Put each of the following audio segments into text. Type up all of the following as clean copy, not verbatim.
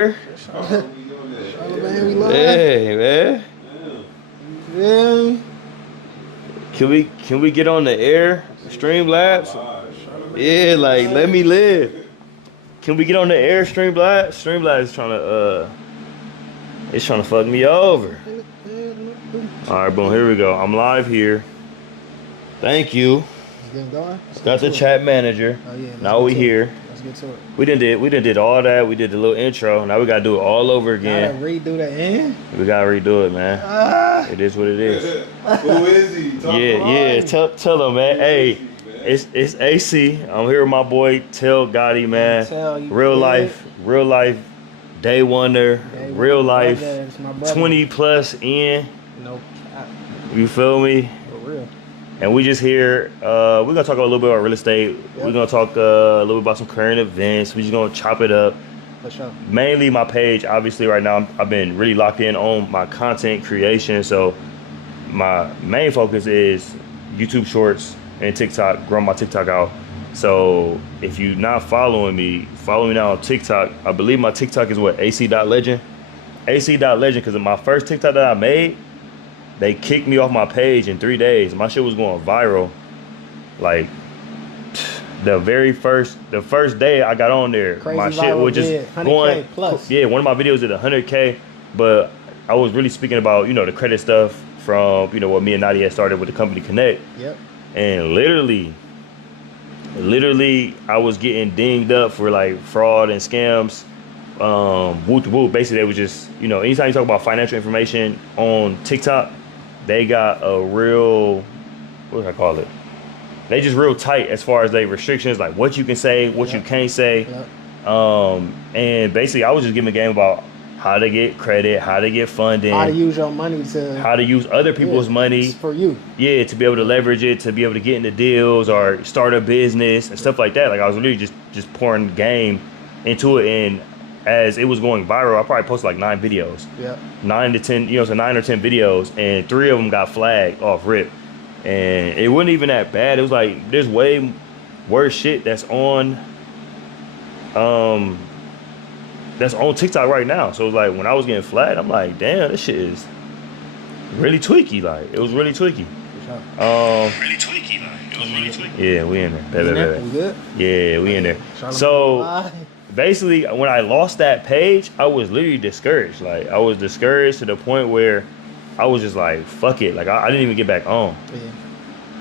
Man, we live. Hey man, Yeah. can we get on the air? Streamlabs? Yeah, like let me live. Can we get on the air? Streamlabs? Streamlabs is trying to fuck me over. All right, boom. Here we go. I'm live here. Thank you. Let's get going. Got the chat manager. Oh yeah. Now we here. Let's get to it. We done did all that. We did the little intro. Now we gotta do it all over again. Gotta redo the end. We gotta redo it, man. It is what it is. Who is he? Yeah. Tell them, man. Hey, it's AC. I'm here with my boy Telga, man. Real life, day wonder, real life, 20 plus in. No cap. You feel me? For real. And we just here. We're gonna talk a little bit about real estate. Yep. We're gonna talk a little bit about some current events. We're just gonna chop it up. For sure. Mainly my page. Obviously, right now I've been really locked in on my content creation. So my main focus is YouTube Shorts and TikTok. Growing my TikTok out. So if you're not following me, follow me now on TikTok. I believe my TikTok is what, AC.legend. AC.legend, because of my first TikTok that I made, they kicked me off my page in 3 days. My shit was going viral. Like the first day I got on there, Crazy my shit was just going plus. Yeah, one of my videos did 100K, but I was really speaking about, the credit stuff from, what me and Nadia had started with the company Connect. Yep. And literally I was getting dinged up for like fraud and scams. Basically they was just, anytime you talk about financial information on TikTok, they got a real, what do I call it? They just real tight as far as they restrictions, like what you can say, what you can't say. And basically I was just giving a game about how to get credit, how to get funding, how to use your money how to use other people's money for you. Yeah, to be able to leverage it, to be able to get into deals or start a business and stuff like that. Like I was literally just pouring game into it, and as it was going viral, I probably posted like 9 videos. Yeah. 9 to 10, so 9 or 10 videos, and 3 of them got flagged off rip. And it wasn't even that bad. It was like there's way worse shit that's on TikTok right now. So it was like when I was getting flagged, I'm like, damn, this shit is really tweaky. Like it was really tweaky. Really tweaky, like. It was really tweaky. Yeah, we in there. We good? Yeah, we in there. So basically, when I lost that page, I was literally discouraged. Like I was discouraged to the point where I was just like, fuck it. Like I didn't even get back on.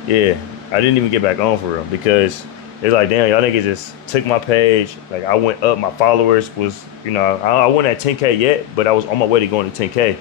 Yeah, I didn't even get back on for real, because it's like, damn, y'all niggas just took my page. Like I went up, my followers was, I wasn't at 10K yet, but I was on my way to going to 10K.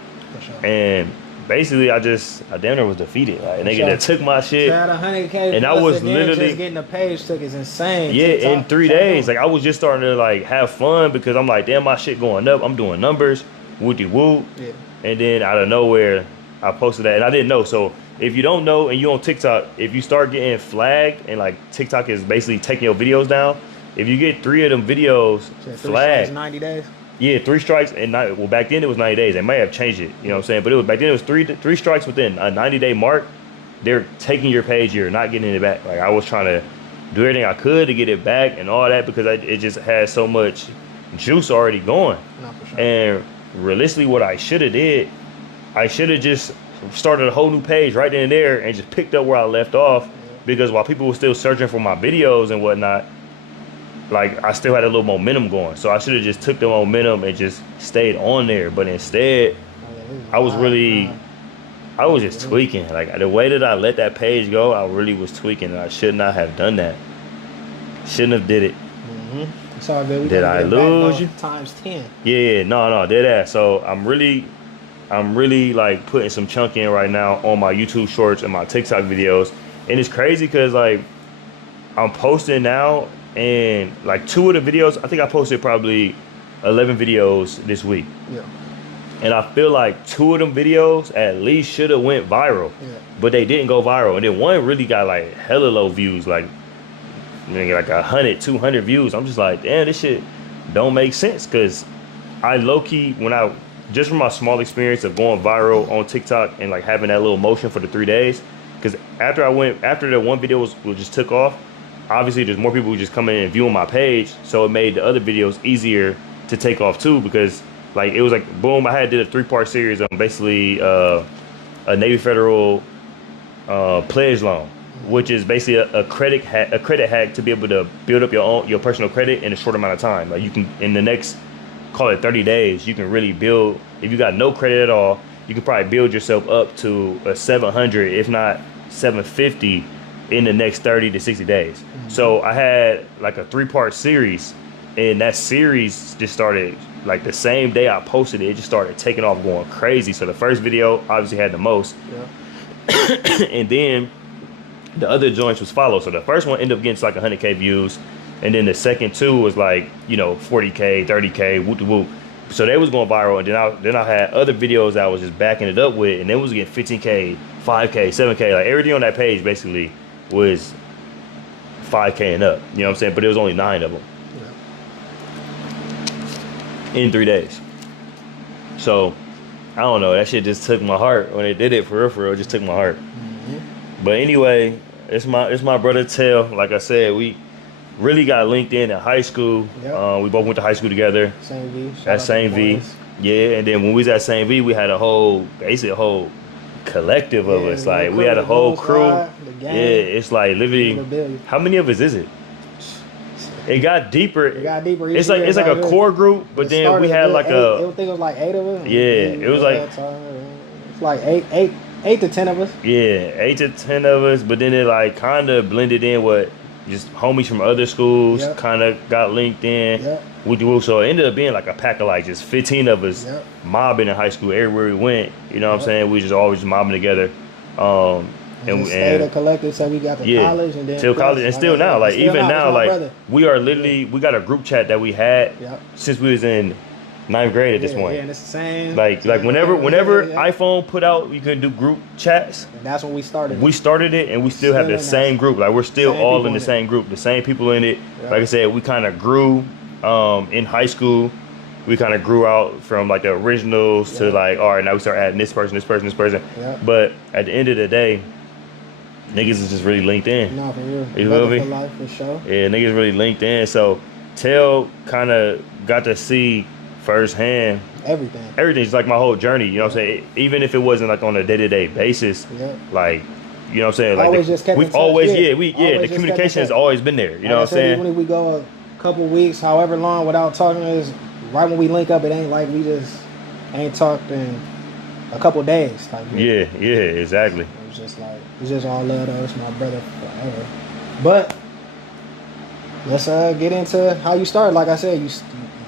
And basically I damn near was defeated. Like nigga that took my shit. At 100K, and I was literally just getting a page took is insane. Yeah, in 3 days. Like I was just starting to like have fun, because I'm like, damn, my shit going up. I'm doing numbers, whoopty whoop. Yeah. And then out of nowhere, I posted that, and I didn't know. So if you don't know and you on TikTok, if you start getting flagged and like TikTok is basically taking your videos down, if you get 3 of them videos flagged, 90 days. Yeah, 3 strikes and back then it was 90 days. They may have changed it, you know what I'm saying? But back then it was three strikes within a 90-day mark. They're taking your page, you're not getting it back. Like I was trying to do everything I could to get it back and all that, because it just had so much juice already going. No, for sure. And realistically, what I should have did, I should have just started a whole new page right then and there and just picked up where I left off, because while people were still searching for my videos and whatnot, like I still had a little momentum going. So I should have just took the momentum and just stayed on there. But instead, I was just tweaking. Like the way that I let that page go, I really was tweaking, and I should not have done that. Shouldn't have did it. It's all good. Did I lose you? Times 10. Yeah, no, dead ass. So I'm really like putting some chunk in right now on my YouTube Shorts and my TikTok videos. And it's crazy because like I'm posting now, and like 2 of the videos, I think I posted probably 11 videos this week. Yeah. And I feel like 2 of them videos at least should have went viral. Yeah. But they didn't go viral. And then one really got like hella low views, like 100, 200 views. I'm just like, damn, this shit don't make sense. Cause I low-key, just from my small experience of going viral on TikTok and like having that little motion for the 3 days, because after the one video was just took off, obviously there's more people who just come in and viewing my page, so it made the other videos easier to take off too, because like it was like boom, I had did a 3-part series on basically a Navy Federal pledge loan, which is basically a credit hack to be able to build up your personal credit in a short amount of time. Like you can, in the next, call it 30 days, you can really build. If you got no credit at all, you can probably build yourself up to a 700, if not 750, in the next 30 to 60 days. So I had like a 3-part series, and that series just started like the same day I posted it. It just started taking off, going crazy. So the first video obviously had the most, and then the other joints was follow. So the first one ended up getting like 100K views, and then the second 2 was like 40K, 30K, whoop de whoop. So they was going viral, and then I had other videos that I was just backing it up with, and they was getting 15K, 5K, 7K. Like everything on that page basically was 5K and up. You know what I'm saying? But it was only 9 of them in 3 days. So I don't know. That shit just took my heart when they did it. For real, it just took my heart. But anyway, it's my brother Tel. Like I said, we really got linked in high school. We both went to high school together. Same V. At Same V. Yeah, and then when we was at Same V, we had a whole collective of us. Like we had a whole crew. Yeah, it's like literally, how many of us is it? It got deeper. It's like a core group, but then we had like I think it was like 8 of us. Yeah, it was like it's like eight to 10 of us. Yeah, 8 to 10 of us, but then it like kind of blended in with just homies from other schools. Kind of got linked in. So it ended up being like a pack of like just 15 of us mobbing in high school everywhere we went. You know what I'm saying? We just always mobbing together. And stayed a collective, so we got to college and then till college, and still now, like even now, like we are literally, we got a group chat that we had since we was in 9th grade at this point. Yeah, and it's the same. Like whenever iPhone put out, you can do group chats. And that's when we started. We started it, and we still have the same group. Like we're still all in the same group, the same people in it. Like I said, we kind of grew in high school. We kind of grew out from like the originals to like, all right, now we start adding this person. But at the end of the day, niggas is just really linked in. No, for real. You feel me? For life, for sure. Yeah, niggas really linked in. So Tel kind of got to see firsthand everything. Just like my whole journey. You know what I'm saying? Even if it wasn't like on a day-to-day basis, like, you know what I'm saying? Like we've always, the communication has always been there. You know what I'm saying? Even if we go a couple weeks, however long, without talking to us, right when we link up, it ain't like we just ain't talked in a couple days. Like, exactly. It's just all love though. It's my brother forever. But let's get into how you started. Like I said,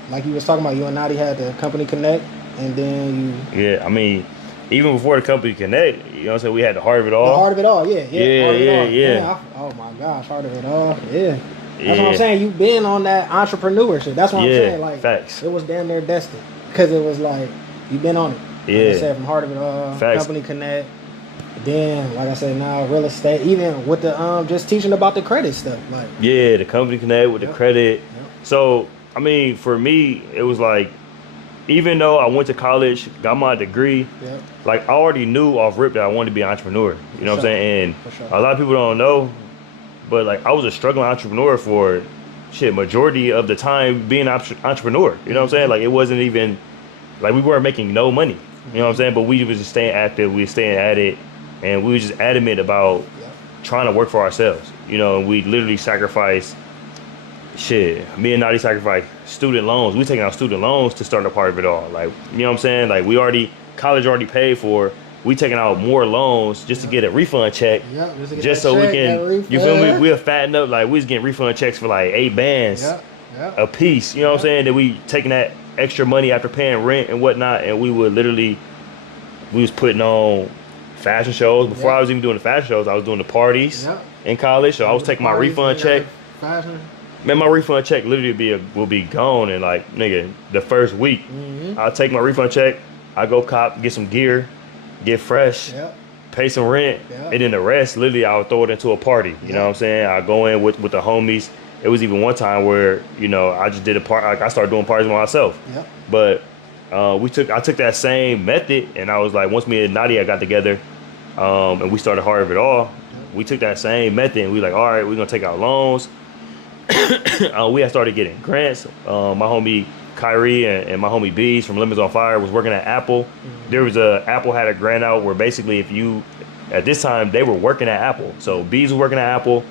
like you was talking about, you and Nadi had the company connect, and then you. Yeah, I mean, even before the company connect, you know what I'm saying, we had the heart of it all. The heart of it all, yeah. Man, oh my gosh, heart of it all, yeah. That's what I'm saying. You've been on that entrepreneurship. That's what I'm saying. Like, facts. It was damn near destined, because it was like you've been on it. Yeah. Like I said, from heart of it all, facts. company connect. Then, like I said, now real estate, even with the just teaching about the credit stuff, like the company connect with the credit. So I mean, for me, it was like, even though I went to college, got my degree, like I already knew off rip that I wanted to be an entrepreneur. You know what I'm saying? And a lot of people don't know, but like I was a struggling entrepreneur for majority of the time being an entrepreneur. You know what I'm saying? Like it wasn't even like we weren't making no money. You know what I'm saying? But we was just staying active. We were staying at it. And we were just adamant about trying to work for ourselves. You know, and we literally sacrificed me and Nadi sacrificed student loans. We taking out student loans to start a part of it all. Like, you know what I'm saying? Like college already paid for. We taking out more loans just to get a refund check. Just so we can, you feel me? We'll fatten up. Like we was getting refund checks for like 8 bands a piece. You know what I'm saying? Then we taking that extra money after paying rent and whatnot. And we was putting on fashion shows. Before I was even doing the fashion shows, I was doing the parties in college. So I was taking my refund check. Man, my refund check literally will be gone in like, nigga, the first week. I'll take my refund check, I go cop, get some gear, get fresh, pay some rent, and then the rest, literally, I'll throw it into a party. You know what I'm saying? I go in with the homies. It was even one time where, you know, I just did a part. Like I started doing parties by myself. But I took that same method, and I was like, once me and Nadia got together, and we started Heart of It All, we took that same method, and we like, all right, we're gonna take out loans. We had started getting grants. My homie Kyrie and my homie Bees from Lemons on Fire was working at Apple. There was Apple had a grant out where basically if you, at this time, they were working at Apple. So Bees was working at Apple.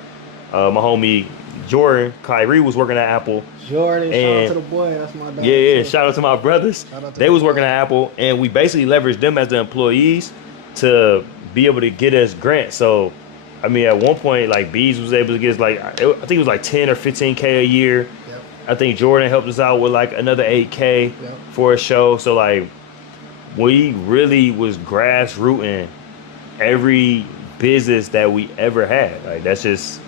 My homie Jordan, Kyrie was working at Apple. Jordan, shout out to the boy. That's my dad. Yeah, shout out to my brothers. They was working boy. at Apple, and we basically leveraged them as the employees to be able to get us grants. So, I mean, at one point, like Bees was able to get us like, I think it was like 10 or 15K a year. Yep. I think Jordan helped us out with like another 8K for a show. So like, we really was grassrooting every business that we ever had. Like that's just,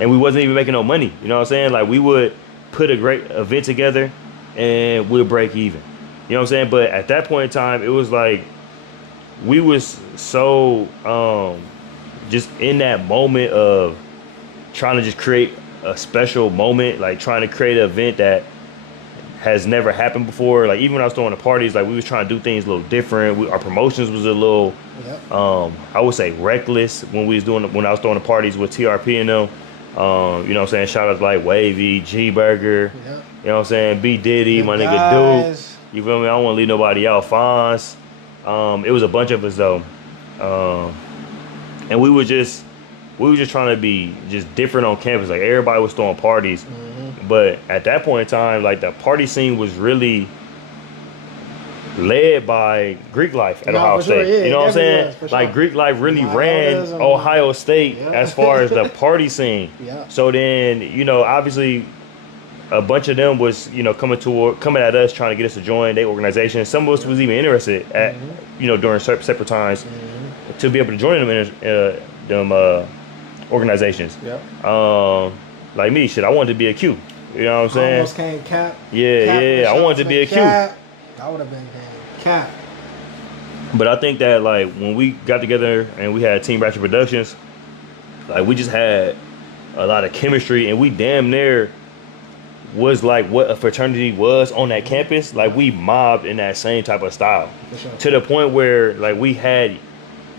and we wasn't even making no money. You know what I'm saying? Like we would put a great event together and we'll break even. You know what I'm saying? But at that point in time, it was like we was so just in that moment of trying to just create a special moment, like trying to create an event that has never happened before. Like even when I was throwing the parties, like we was trying to do things a little different. Our promotions was a little, I would say reckless when I was throwing the parties with TRP and them. You know what I'm saying? Shout out to like Wavy, G Burger, you know what I'm saying? B Diddy, my nigga Duke. You feel me? I don't want to leave nobody out. Fonz. It was a bunch of us though. And we were just trying to be just different on campus. Like everybody was throwing parties. But at that point in time, like the party scene was really led by Greek life at Ohio State. Yeah, you know what I'm saying? Like Greek life really ran Ohio State as far as the party scene. So then, you know, obviously a bunch of them was, you know, coming at us trying to get us to join their organization. Some of us was even interested at, you know, during separate times to be able to join them organizations. Like me, shit, I wanted to be a Q. You know what I'm saying? Almost came Cap. Yeah, I wanted to be a Q. Cap. I would have been Cap. But I think that like when we got together and we had Team Ratchet Productions, like we just had a lot of chemistry and we damn near was like what a fraternity was on that campus. Like we mobbed in that same type of style. To the point where like we had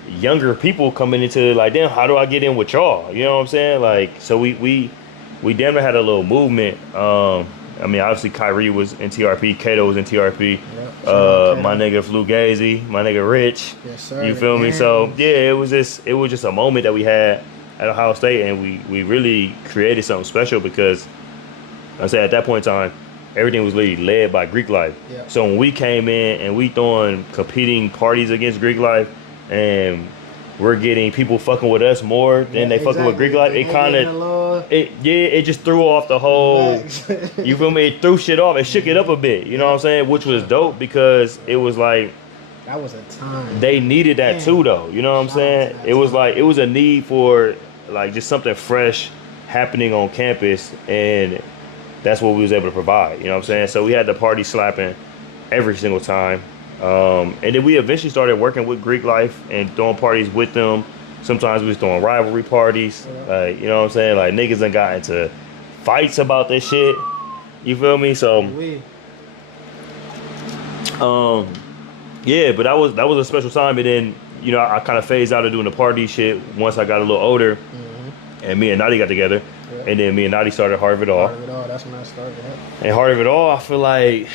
younger people coming into like, damn, how do I get in with y'all? You know what I'm saying? Like, so we damn near had a little movement. I mean, obviously Kyrie was in TRP, Kato was in TRP. My nigga Flugazi, my nigga Rich. Yes, sir. You feel me? So yeah, it was just a moment that we had at Ohio State, and we really created something special because I said at that point in time, everything was literally led by Greek life. So when we came in and we throwing competing parties against Greek life, and we're getting people fucking with us more than they fucking with Greek life, it kind of, it just threw off the whole, you feel me? It threw shit off. It shook it up a bit, you know what I'm saying? Which was dope because it was like, that was a time. they needed that too though, you know what I'm saying? It was like, it was a need for like just something fresh happening on campus, and that's what we was able to provide, you know what I'm saying? So we had the party slapping every single time. And then we eventually started working with Greek life and throwing parties with them. Sometimes we was throwing rivalry parties. You know what I'm saying? Like niggas done got into fights about this shit. You feel me? So, yeah, but that was a special time. And then, you know, I kind of phased out of doing the party shit once I got a little older. And me and Nadi got together. And then me and Nadi started Heart of It All. Heart of It All, that's when I started. And Heart of It All, I feel like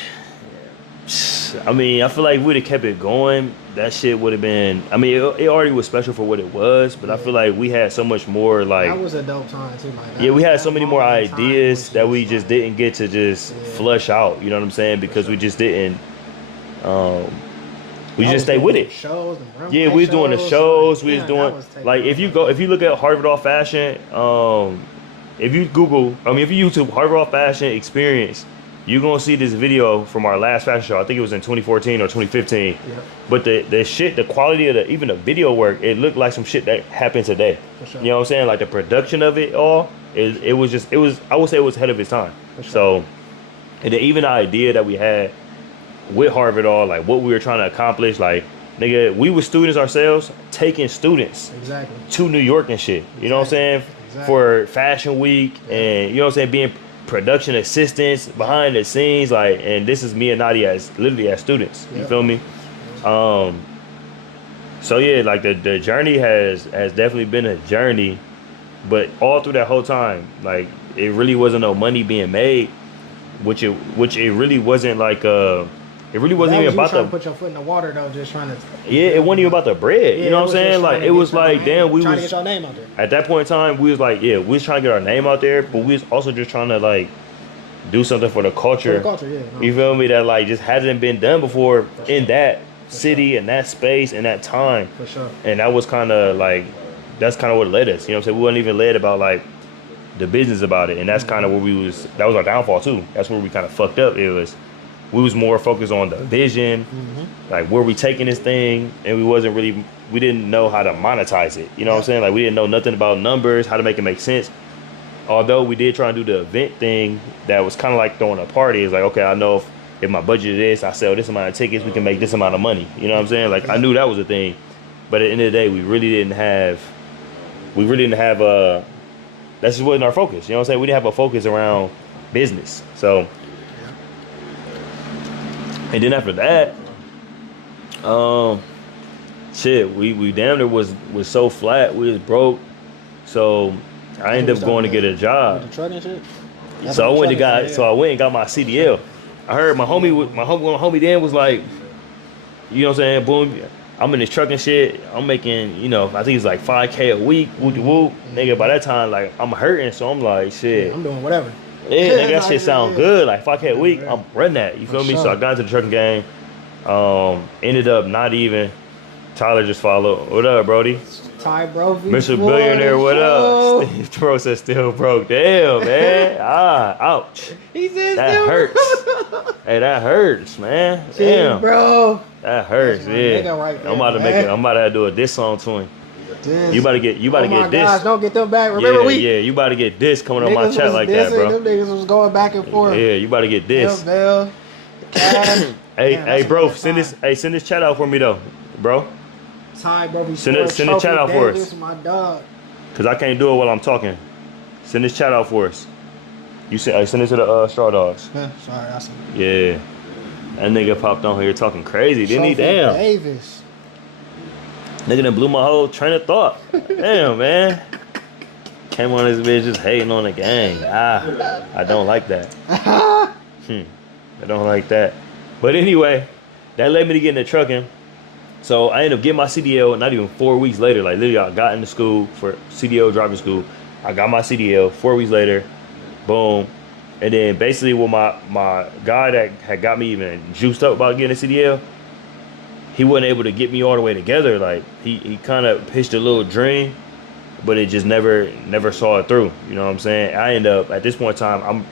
we'd have kept it going. That shit would have been, I mean, it already was special for what it was, but I feel like we had so much more, like, that was a dope time too. Like we had so many more ideas that we just didn't get to just flush out. You know what I'm saying? Because we just didn't. We just stay with it. Yeah, we was doing the shows. We was doing like if you look at Heart of It All Fashion, if you YouTube Heart of It All Fashion Experience, you're gonna see this video from our last fashion show. I think it was in 2014 or 2015. But the shit, the quality of even the video work, it looked like some shit that happened today. You know what I'm saying? Like the production of it all, it was I would say it was ahead of its time. So, and then even the idea that we had with Heart of It All, like what we were trying to accomplish, like nigga, we were students ourselves, taking students to New York and shit. You know what I'm saying? For Fashion Week, and you know what I'm saying, being production assistants behind the scenes, like, and this is me and Nadi as students. You feel me? So yeah, like the journey has definitely been a journey, but all through that whole time, like it really wasn't no money being made. which it really wasn't like it really wasn't That even was you about trying the to put your foot in the water though, just trying to. yeah, it wasn't even about the bread. Yeah, You know what I'm was saying? just Like trying it to was get your like name- damn, we trying to was get your name out there. at that point in time we was like yeah, we was trying to get our name out there, but we was also just trying to like do something for the culture. For the culture, yeah. No. You feel me? That like just hasn't been done before in that city and that space and that time. For sure. And that was kind of like that's kind of what led us. You know what I'm saying? We wasn't even led about like the business about it, and that's kind of where we was. That was our downfall too. That's where we kind of fucked up. It was we was more focused on the vision, like where we taking this thing, and we didn't know how to monetize it. You know what I'm saying? Like we didn't know nothing about numbers, how to make it make sense. Although we did try and do the event thing, that was kind of like throwing a party. It's like, okay, I know if my budget is, I sell this amount of tickets, we can make this amount of money. You know what I'm saying? Like I knew that was a thing, but at the end of the day, we really didn't have. That just wasn't our focus. You know what I'm saying? We didn't have a focus around business. So, and then after that, shit, we damn near was so flat. We was broke. So I ended up going to get a job. With the truck and shit? So I went and got my CDL. I heard my homie then was like, you know what I'm saying? Boom, I'm in this truck and shit. I'm making, you know, I think it's like $5K a week. Whoop. Nigga, by that time, like I'm hurting, so I'm like, shit. Yeah, I'm doing whatever. Yeah, nigga, that shit sound good. Like $5K a week, Yeah. I'm running that. You feel me? sure. So I got into the trucking game. Ended up not even. Tyler just followed. What up, Brody? Ty, bro. Mr. Billionaire, what up? Steve Bro said still broke. Damn, man. Ouch. He said That still hurts. Hey, that hurts, man. Shit, Damn. bro. That hurts, That's my yeah. nigga right there, I'm about to man. I'm about to do a diss song to him. This. You about to get Oh my this. gosh, don't get them back. Remember Yeah, you about to get this coming on my niggas chat was like that, dissing, bro. Them niggas was going back and forth. Yeah, you about to get this. Bell, Cash. Hey, Man, hey, that's bro, a good time. send this chat out for me though, bro. Ty, bro. Send the chat out for us. My dog. Cause I can't do it while I'm talking. Send this chat out for us. You send it to the Straw Dogs. Yeah, sorry, I see. Yeah, that nigga popped on here talking crazy, didn't he? Trophy Damn. Davis. Nigga done blew my whole train of thought. Damn, man. Came on this bitch just hating on the gang. I don't like that. I don't like that. But anyway, that led me to get into trucking. So I ended up getting my CDL not even 4 weeks later. Like literally I got into school for CDL driving school. I got my CDL 4 weeks later. Boom. And then basically what my guy that had got me even juiced up about getting a CDL, he wasn't able to get me all the way together. Like he kind of pitched a little dream, but it just never saw it through. You know what I'm saying? I end up at this point in time,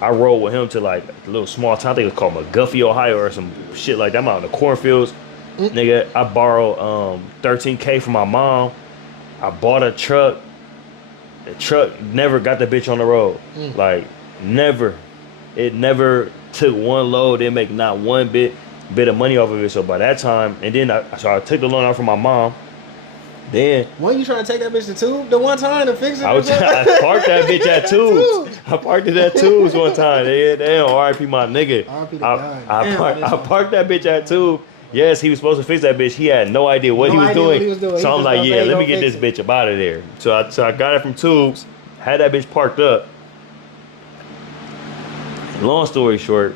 I rolled with him to like a little small town. I think it was called McGuffey, Ohio, or some shit like that. I'm out in the cornfields. Nigga, I borrowed $13K from my mom. I bought a truck. The truck never got the bitch on the road. Like never. It never took one load. Didn't make not one bit of money off of it. So by that time, and then I took the loan out from my mom. Then When you trying to take that bitch to Tube the one time to fix it? I parked that bitch at Tubes. I parked it at Tubes one time. Damn, R.I.P. my nigga. R.I.P. the guy. I parked that bitch at Tube. Yes, he was supposed to fix that bitch. He had no idea what he was doing. He So I'm just like, gonna yeah, say let me he get gonna this fix bitch up out of there. So I got it from Tubes, had that bitch parked up. Long story short,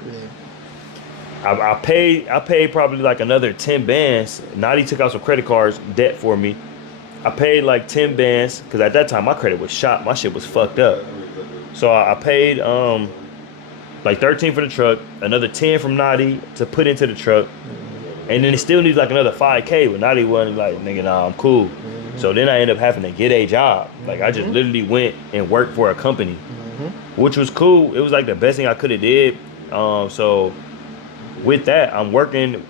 I paid probably like another 10 bands. Naughty took out some credit cards debt for me. I paid like 10 bands because at that time my credit was shot. My shit was fucked up. So I paid like 13 for the truck, another 10 from Naughty to put into the truck, and then it still needs like another 5K. But Naughty wasn't like, nigga, nah, I'm cool. So then I ended up having to get a job. Like I just literally went and worked for a company, which was cool. It was like the best thing I could have did. So with that, I'm working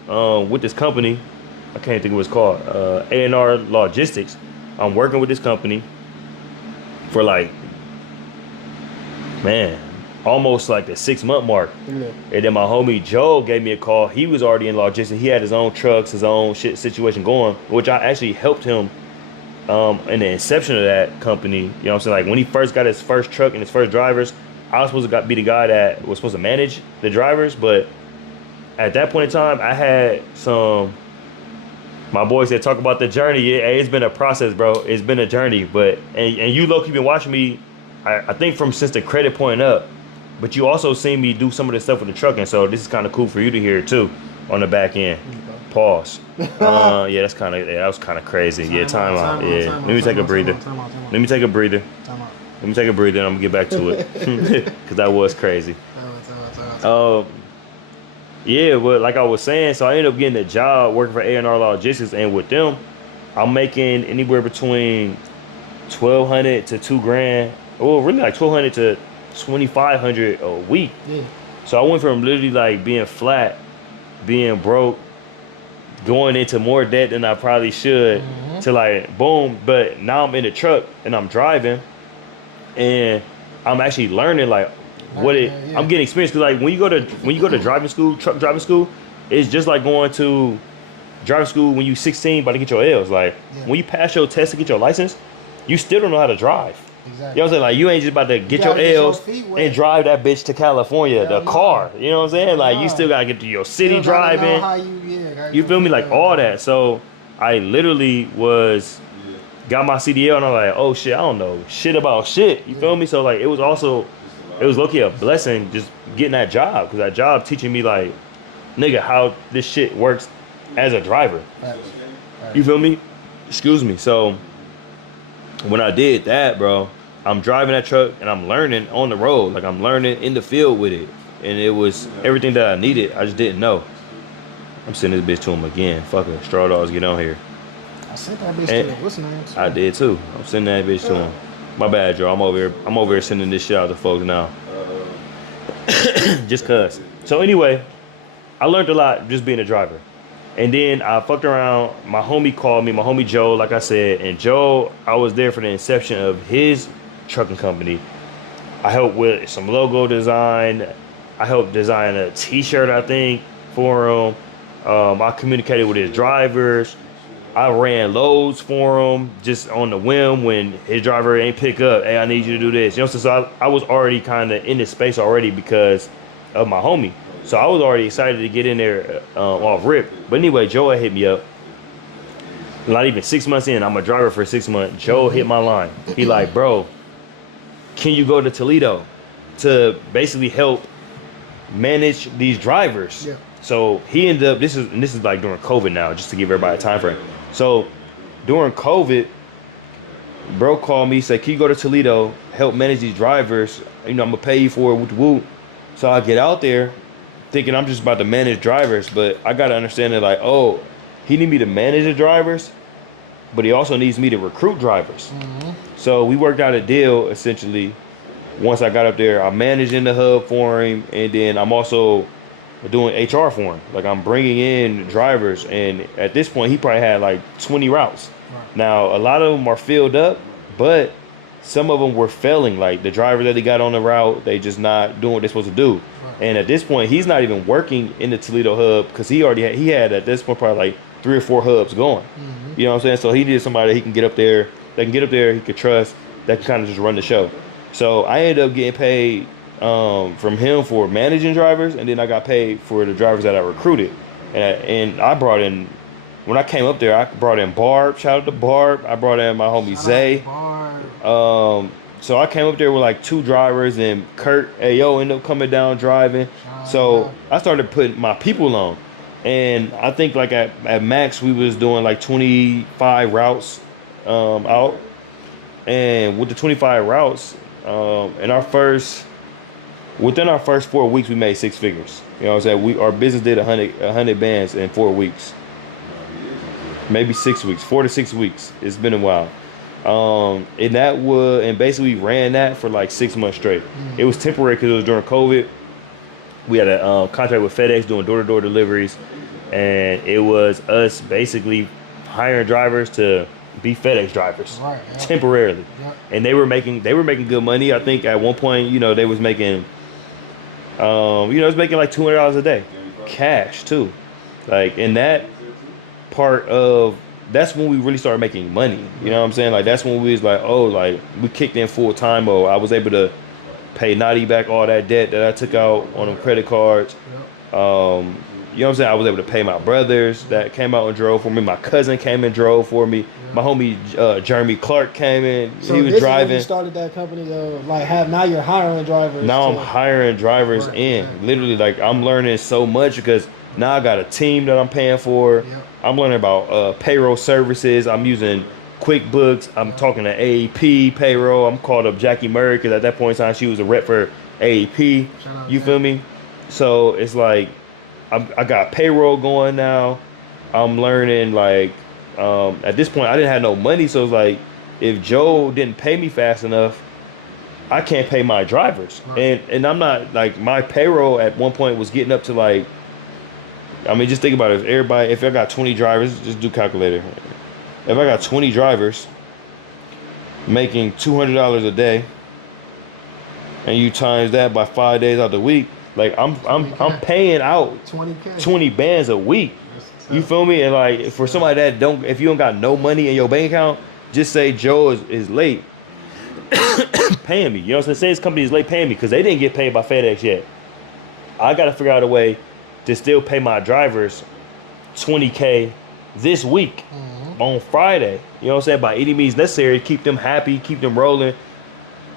with this company. I can't think of what it's called. A&R Logistics. I'm working with this company for like, man, almost like the 6-month mark. And then my homie Joe gave me a call. He was already in logistics. He had his own trucks, his own shit situation going, which I actually helped him in the inception of that company. You know what I'm saying? Like when he first got his first truck and his first drivers, I was supposed to be the guy that was supposed to manage the drivers, but at that point in time, I had my boys that talk about the journey. Yeah, it's been a process, bro. It's been a journey, but and you low-key been watching me. I think from since the credit point up, but you also seen me do some of the stuff with the trucking, so this is kind of cool for you to hear too on the back end. Pause. Yeah, that's kind of that was kind of crazy. Yeah, time out. Yeah, let me take a breather. Let me take a breather. Let me take a breather, and I'm gonna get back to it because that was crazy. Yeah, but like I was saying, so I ended up getting a job working for A&R Logistics, and with them, I'm making anywhere between $1,200 to $2,000. Well, really like $1,200 to $2,500 a week. Yeah. So I went from literally like being flat, being broke, going into more debt than I probably should, to like boom. But now I'm in the truck and I'm driving, and I'm actually learning like what it. I'm getting experience because like when you go to driving school, truck driving school, it's just like going to driving school when you 16 about to get your L's. Like when you pass your test to get your license, you still don't know how to drive. Exactly. You know what I'm saying? Like you ain't just about to get your L's and drive that bitch to California, the car. You know what I'm saying? Like you still gotta get to your city driving. You feel me? Like all that. So I literally got my CDL and I'm like, oh shit, I don't know shit about shit. You feel me? So like it was low-key a blessing just getting that job, because that job teaching me like, nigga, how this shit works as a driver. You feel me? Excuse me. So when I did that, bro, I'm driving that truck and I'm learning on the road. Like I'm learning in the field with it. And it was everything that I needed. I just didn't know. I'm sending this bitch to him again. Fuck it. Straw Dogs, get on here. I sent that bitch to him. What's the name? I did too. I'm sending that bitch to him. My bad, Joe. I'm over here sending this shit out to folks now. Just cuz. So anyway, I learned a lot just being a driver. And then I fucked around. My homie called me, my homie Joe, like I said. And Joe, I was there for the inception of his trucking company. I helped with some logo design. I helped design a t-shirt, I think, for him. I communicated with his drivers. I ran loads for him just on the whim when his driver ain't pick up. Hey, I need you to do this. You know, so I was already kind of in this space already because of my homie. So I was already excited to get in there off rip. But anyway, Joe hit me up. Not even 6 months in, I'm a driver for 6 months. Joe hit my line. He like, bro, can you go to Toledo to basically help manage these drivers? Yeah. So he ended up, this is like during COVID now, just to give everybody a time frame. So during COVID, bro called me, said, can you go to Toledo, help manage these drivers? You know, I'm gonna pay you for it, whoop. So I get out there thinking I'm just about to manage drivers, but I gotta understand that like, oh, he need me to manage the drivers, but he also needs me to recruit drivers. So we worked out a deal essentially. Once I got up there, I'm managing the hub for him, and then I'm also doing HR for him. Like I'm bringing in drivers, and at this point he probably had like 20 routes. Now a lot of them are filled up, but some of them were failing. Like the driver that he got on the route, they just not doing what they're supposed to do. And at this point he's not even working in the Toledo hub, because he had at this point probably like 3 or 4 hubs going. You know what I'm saying? So he needed somebody that he can get up there, he could trust, that can kind of just run the show. So I ended up getting paid from him for managing drivers, and then I got paid for the drivers that I recruited. And I brought in, when I came up there, I brought in Barb. Shout out to Barb. I brought in my homie Zay. So I came up there with like 2 drivers, and Kurt Ayo ended up coming down driving. So I started putting my people on. And I think like at max we was doing like 25 routes out. And with the 25 routes, within our first 4 weeks we made 6 figures. You know what I'm saying? Our business did 100 bands in 4 weeks. Maybe 6 weeks, 4 to 6 weeks. It's been a while. And basically ran that for like 6 months straight. It was temporary because it was during COVID. We had a contract with FedEx doing door-to-door deliveries, and it was us basically hiring drivers to be FedEx drivers temporarily. And they were making good money. I think at one point, you know, they was making it was making like $200 a day cash too. Like in that part of, that's when we really started making money. You know what I'm saying? Like that's when we was like, oh, like we kicked in full time mode. I was able to pay Naughty back all that debt that I took out on them credit cards. You You know what I'm saying? I was able to pay my brothers that came out and drove for me. My cousin came and drove for me. My homie Jeremy Clark came in. So he was this driving. Is when you started that company though. Like now you're hiring drivers. Now I'm hiring drivers in. Literally, like I'm learning so much because now I got a team that I'm paying for. Yep. I'm learning about payroll services. I'm using QuickBooks. I'm talking to AAP payroll. I'm called up Jackie Murray because at that point in time she was a rep for AAP. You feel me? So it's like I got payroll going now. I'm learning like at this point I didn't have no money, so it's like if Joe didn't pay me fast enough, I can't pay my drivers. Right. And I'm not like my payroll at one point was getting up to like, I mean just think about it. If I got 20 drivers, just do calculator. If I got 20 drivers making $200 a day and you times that by 5 days out of the week, like I'm paying out 20 bands a week. You feel me? And like for somebody that if you don't got no money in your bank account, just say Joe is late paying me. You know what I'm saying? Say his company is late paying me because they didn't get paid by FedEx yet. I got to figure out a way to still pay my drivers $20K this week on Friday. You know what I'm saying? By any means necessary, keep them happy, keep them rolling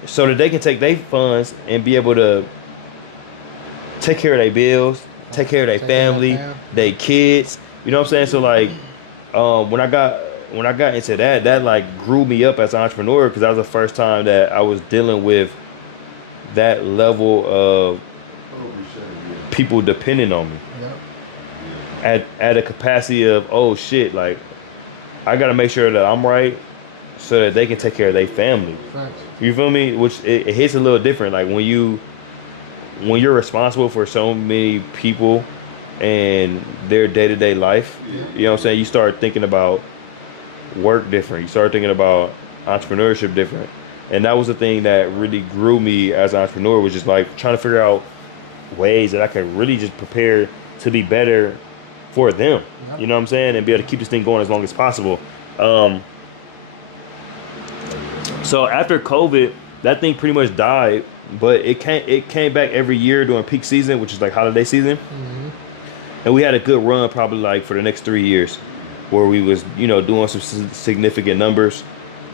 so that they can take their funds and be able to take care of their bills, take care of their family, their kids. You know what I'm saying? So like, when I got into that like grew me up as an entrepreneur because that was the first time that I was dealing with that level of people depending on me. At a capacity of oh shit, like I gotta make sure that I'm right so that they can take care of their family. You feel me? Which it hits a little different. Like when you're responsible for so many people and their day-to-day life, you know what I'm saying? You start thinking about work different. You start thinking about entrepreneurship different. And that was the thing that really grew me as an entrepreneur, was just like trying to figure out ways that I could really just prepare to be better for them. You know what I'm saying? And be able to keep this thing going as long as possible. So after COVID, that thing pretty much died, but it came back every year during peak season, which is like holiday season. And we had a good run probably like for the next 3 years where we was, you know, doing some significant numbers.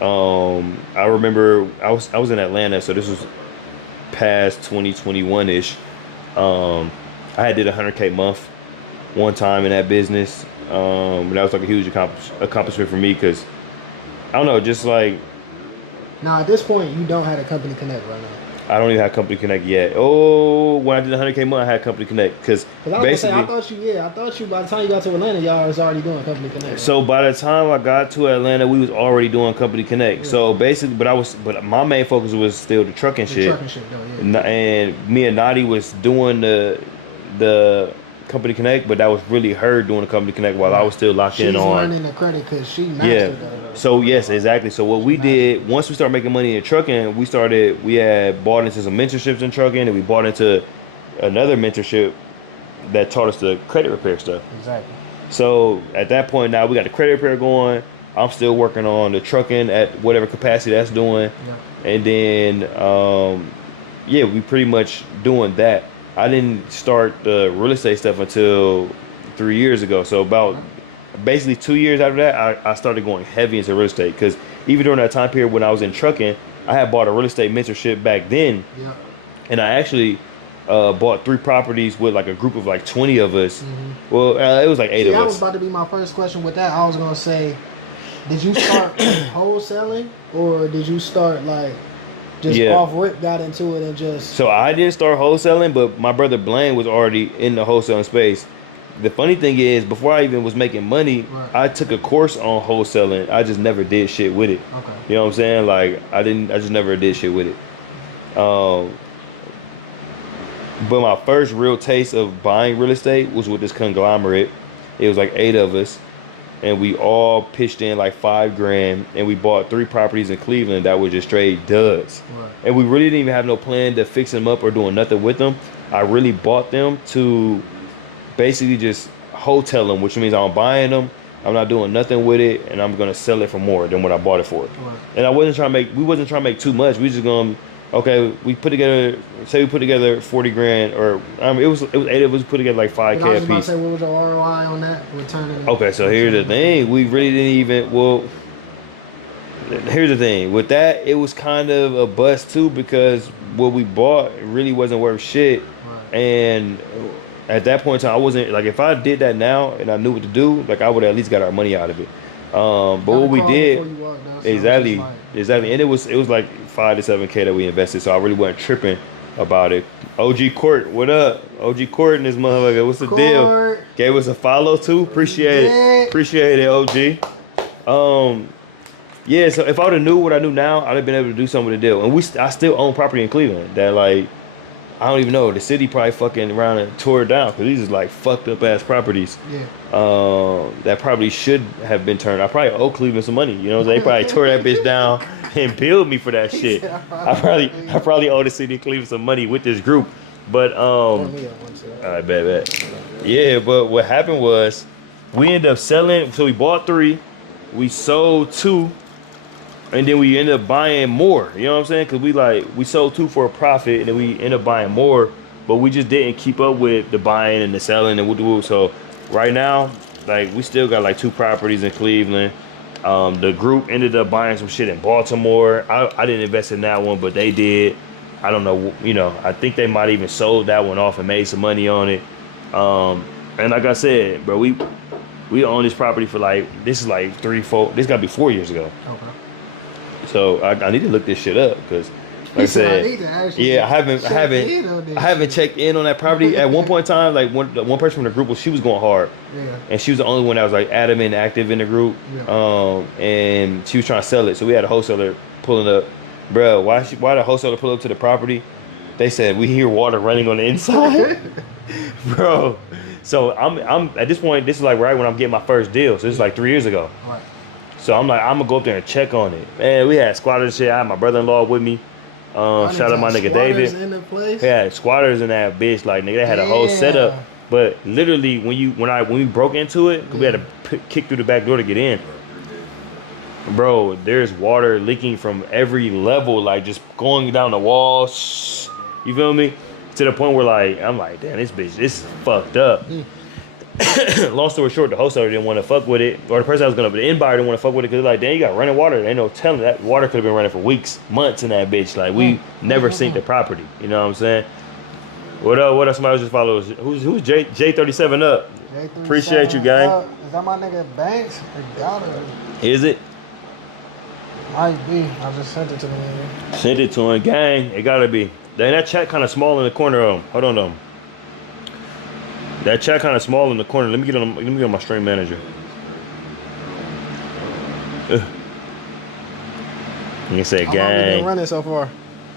I remember I was in Atlanta, so this was past 2021-ish. I had did 100K month one time in that business. That was like a huge accomplishment for me because, I don't know, just like... Now, at this point, you don't have a Company Connect right now. I don't even have Company Connect yet. Oh, when I did 100K month, I had Company Connect because basically, I thought you by the time you got to Atlanta, y'all was already doing Company Connect. So by the time I got to Atlanta, we was already doing Company Connect. Yeah. So basically, but my main focus was still the trucking shit. And me and Nadi was doing the Company Connect, but that was really her doing the Company Connect while I was still locked in on. She's learning the credit because she mastered that. So yes, exactly. So what we did, once we started making money in trucking, we had bought into some mentorships in trucking, and we bought into another mentorship that taught us the credit repair stuff. Exactly. So at that point now we got the credit repair going. I'm still working on the trucking at whatever capacity that's doing. Yeah. And then we pretty much doing that. I didn't start the real estate stuff until 3 years ago. So about basically 2 years after that, I started going heavy into real estate because even during that time period when I was in trucking, I had bought a real estate mentorship back then. Yeah. And I actually bought 3 properties with like a group of like 20 of us. Mm-hmm. Well, it was like 8 of us. That was about to be my first question with that. I was going to say, did you start wholesaling or did you start like just off rip got into it and just... So I didn't start wholesaling, but my brother Blaine was already in the wholesaling space. The funny thing is, before I even was making money, I took a course on wholesaling. I just never did shit with it. Okay. You know what I'm saying? Like I just never did shit with it. But my first real taste of buying real estate was with this conglomerate. It was like 8 of us, and we all pitched in like $5,000, and we bought 3 properties in Cleveland that were just straight duds. Right. And we really didn't even have no plan to fix them up or doing nothing with them. I really bought them to basically just hotel them, which means I'm buying them, I'm not doing nothing with it, and I'm gonna sell it for more than what I bought it for. Right. And we wasn't trying to make too much. We just gonna okay, we put together, say we put together 40 grand, or it was 8 of us put together like And I 5K was a just about to piece. say, what was your ROI on that? Returning. Okay, so here's the thing. We really didn't even, well, here's the thing. With that, it was kind of a bust too because what we bought really wasn't worth shit. Right. And at that point in time, I wasn't, like, if I did that now and I knew what to do, like, I would have at least got our money out of it. But Gotta what we crawl did, before you walk down, so it's exactly, just like, exactly. And it was like 5 to 7K that we invested. So I really wasn't tripping about it. OG Court, what up? OG Court and this motherfucker, what's the deal? Court. Gave us a follow too. Appreciate Yeah. it. Appreciate it, OG. Yeah, so if I would have knew what I knew now, I'd have been able to do something with the deal. And I still own property in Cleveland that, like, I don't even know. The city probably fucking around and tore it down because these is like fucked up ass properties. Yeah. That probably should have been turned. I probably owe Cleveland some money. You know, they probably tore that bitch down and billed me for that shit. I probably owe the city of Cleveland some money with this group. But I bet. Yeah, but what happened was we ended up selling. So we bought 3, we sold 2. And then we ended up buying more, you know what I'm saying? Because we sold 2 for a profit, and then we ended up buying more, but we just didn't keep up with the buying and the selling and woo. So right now, like, we still got like 2 properties in Cleveland. The group ended up buying some shit in Baltimore. I didn't invest in that one, but they did. I don't know, you know, I think they might even sold that one off and made some money on it. And like I said, bro, we own this property for this is like 3, 4, this gotta be 4 years ago. Okay. So I need to look this shit up because, like I said, I haven't checked in on that property. At one point in time, like one person from the group she was going hard, and she was the only one that was like adamant, active in the group, and she was trying to sell it. So we had a wholesaler pulling up, bro. Why the wholesaler pull up to the property? They said we hear water running on the inside, bro. So I'm at this point. This is like right when I'm getting my first deal. So this is like 3 years ago. Right. So I'm like, I'm gonna go up there and check on it. Man, we had squatters and shit. I had my brother-in-law with me. Shout out my nigga David. In the place? Yeah, squatters in that bitch. Like, nigga, they had a whole setup. But literally, when we broke into it, 'cause we had to kick through the back door to get in. Bro, there's water leaking from every level, like just going down the walls. You feel me? To the point where, like, I'm like, damn, this bitch, this is fucked up. Long story short, the wholesaler didn't want to fuck with it, or the person that was gonna, the end buyer didn't want to fuck with it because like, damn, you got running water. Ain't no telling that water could have been running for weeks, months in that bitch. Like, we never seen the property. You know what I'm saying? What up? What up? Somebody just follow us. Who's J37 up? J37 Appreciate you, gang. Is that my nigga Banks? Is it? Might be. I just sent it to the nigga. Send it to him, gang. It gotta be. Dang, that chat kind of small in the corner of him. Hold on, though. That chat kind of small in the corner. Let me get on my stream manager. You can say How long we been gang. running so far?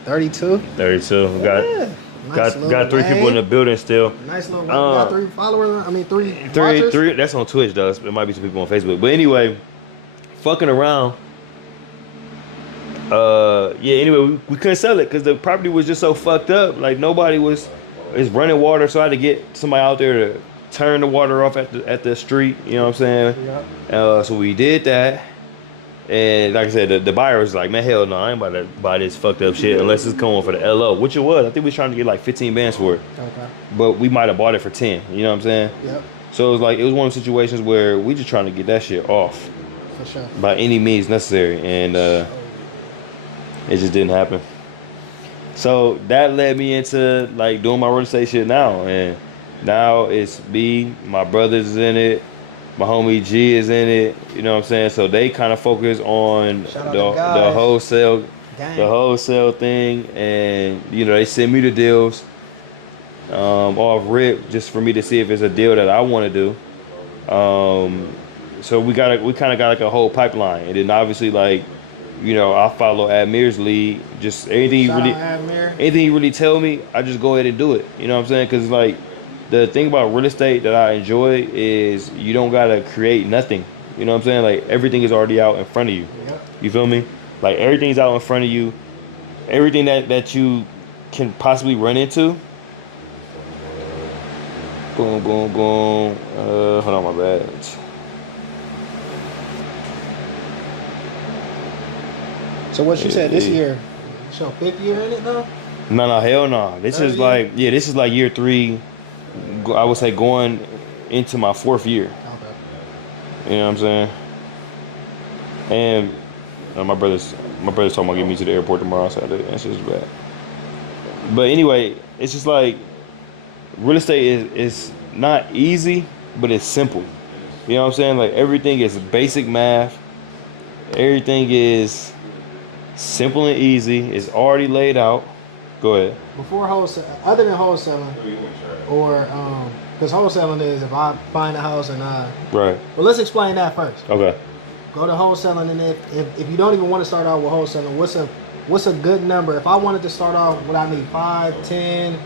32. 32. Nice Got 3 people in the building still. Nice little. Got 3 followers. I mean 3. Three. That's on Twitch though. There might be some people on Facebook. But anyway, fucking around. Anyway, we couldn't sell it because the property was just so fucked up. Like, nobody was. It's running water, so I had to get somebody out there to turn the water off at the street. You know what I'm saying? Yeah. So we did that, and like I said, the buyer was like, "Man, hell no, I ain't about to buy this fucked up shit unless it's going for the LO," which it was. I think we was trying to get like 15 bands for it, Okay. but we might have bought it for 10. You know what I'm saying? Yep. So it was one of those situations where we just trying to get that shit off For sure. by any means necessary, and it just didn't happen. So that led me into like doing my real estate shit now, and now it's me, my brothers is in it, my homie G is in it. You know what I'm saying? So they kind of focus on the wholesale, thing, and you know they send me the deals off rip just for me to see if it's a deal that I want to do. So we kind of got like a whole pipeline, and then obviously like. You know, I follow Admir's lead. Just anything you really tell me, I just go ahead and do it. You know what I'm saying? Because like the thing about real estate that I enjoy is you don't gotta create nothing. You know what I'm saying? Like everything is already out in front of you. Yep. You feel me? Like everything's out in front of you. Everything that you can possibly run into. Boom, boom, boom. Hold on, my bad. So what you said this year? It's your 5th year in it though. No, hell no. This is like, this is like year 3. I would say going into my 4th year. Okay. You know what I'm saying? And my brother's talking about getting me to the airport tomorrow. So that's just bad. But anyway, it's just like real estate is not easy, but it's simple. You know what I'm saying? Like everything is basic math. Everything is simple and easy. It's already laid out. Go ahead. Before wholesale, other than wholesaling, or because wholesaling is if I find a house and right. Well, let's explain that first. Okay. Go to wholesaling, and if you don't even want to start off with wholesaling, what's a good number? If I wanted to start off, would I need 5, 10,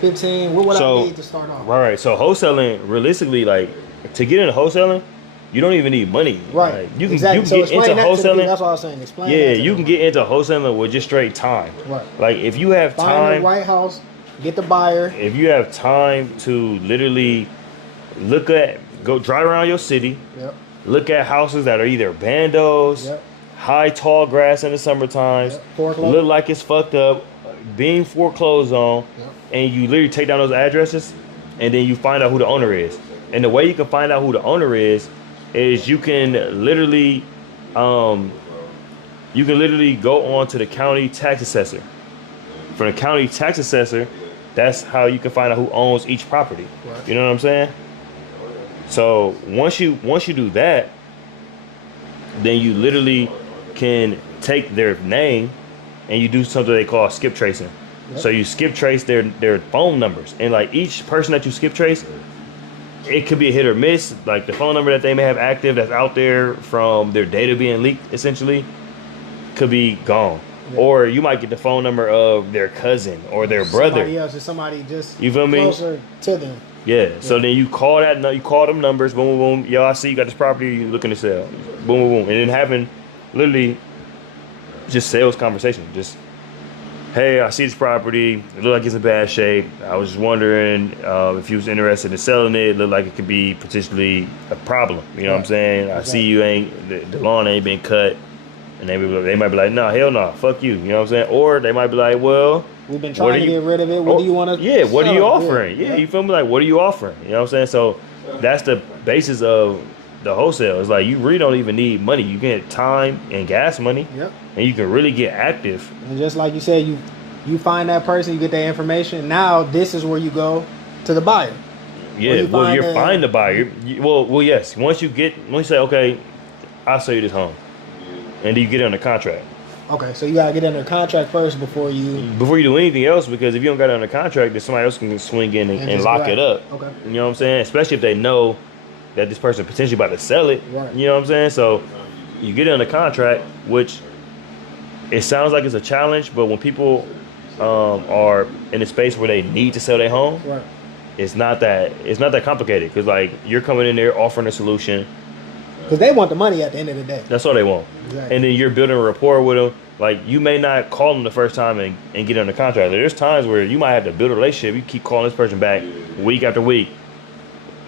15? What would I need to start off? Right. So wholesaling, realistically, like to get into wholesaling, you don't even need money. Right. Like, you can exactly. get into wholesaling. That's what I was saying. Explain. Yeah, you can get into wholesaling with just straight time. Right. Like if you have Find time, the right house, get the buyer. if you have time to literally go drive around your city, Yep. look at houses that are either bandos, Yep. high tall grass in the summer times, Yep. look like it's fucked up, being foreclosed on, Yep. and you literally take down those addresses, and then you find out who the owner is. And the way you can find out who the owner is you can literally go on to the county tax assessor. For the county tax assessor, that's how you can find out who owns each property. Right. You know what I'm saying? So once you do that, then you literally can take their name and you do something they call skip tracing. Yep. So you skip trace their phone numbers, and like each person that you skip trace, it could be a hit or miss. Like the phone number that they may have active that's out there from their data being leaked, essentially, could be gone. Yeah. Or you might get the phone number of their cousin or their brother. Somebody else, or somebody just you feel closer to them. Yeah. So then you call them numbers. Boom, boom, boom. Yo, I see you got this property. You looking to sell. Boom, boom, boom. And it happened. Literally, just sales conversation. Just, hey, I see this property. It look like it's in bad shape. I was just wondering if you was interested in selling it. It looked like it could be potentially a problem. You know what I'm saying? I see you the lawn ain't been cut. And they might be like, no, hell no, fuck you. You know what I'm saying? Or they might be like, well, we've been trying to get rid of it. What do you want to? Yeah, what are you offering? Yeah, you feel me? Like, what are you offering? You know what I'm saying? So that's the basis of the wholesale. It's like you really don't even need money. You get time and gas money. Yep. And you can really get active. And just like you said, you find that person, you get that information. Now this is where you go to the buyer. Yeah, well, you're find the buyer. Well, yes. Once you say, okay, I'll sell you this home, and then you get under contract. Okay, so you gotta get under contract first before you do anything else, because if you don't got it under contract, then somebody else can swing in and lock it up. Okay. You know what I'm saying? Especially if they know that this person potentially about to sell it. Right. You know what I'm saying? So you get it under contract, which it sounds like it's a challenge, but when people are in a space where they need to sell their home, right, it's not that complicated, because like you're coming in there offering a solution. Because they want the money at the end of the day. That's all they want. Exactly. And then you're building a rapport with them. Like, you may not call them the first time and get under contract. There's times where you might have to build a relationship. You keep calling this person back week after week,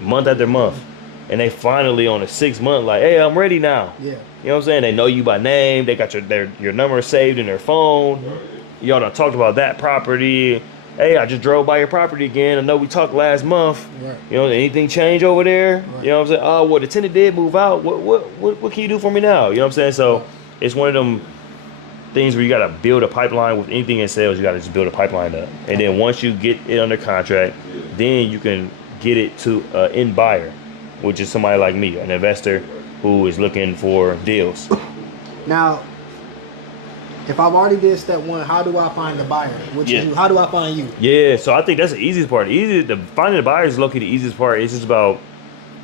month after month. And they finally on the 6th month, like, hey, I'm ready now. Yeah. You know what I'm saying? They know you by name. They got your number saved in their phone. Y'all done talked about that property. Hey, I just drove by your property again. I know we talked last month. Right. You know, anything change over there? Right. You know what I'm saying? Oh, well, the tenant did move out. What can you do for me now? You know what I'm saying? So it's one of them things where you got to build a pipeline. With anything in sales, you got to just build a pipeline up. And then once you get it under contract, then you can get it to an end buyer, which is somebody like me, an investor who is looking for deals. Now, if I've already did step 1, how do I find the buyer? How do I find you? Yeah, so I think that's the easiest part. Finding the buyer is low-key the easiest part. It's just about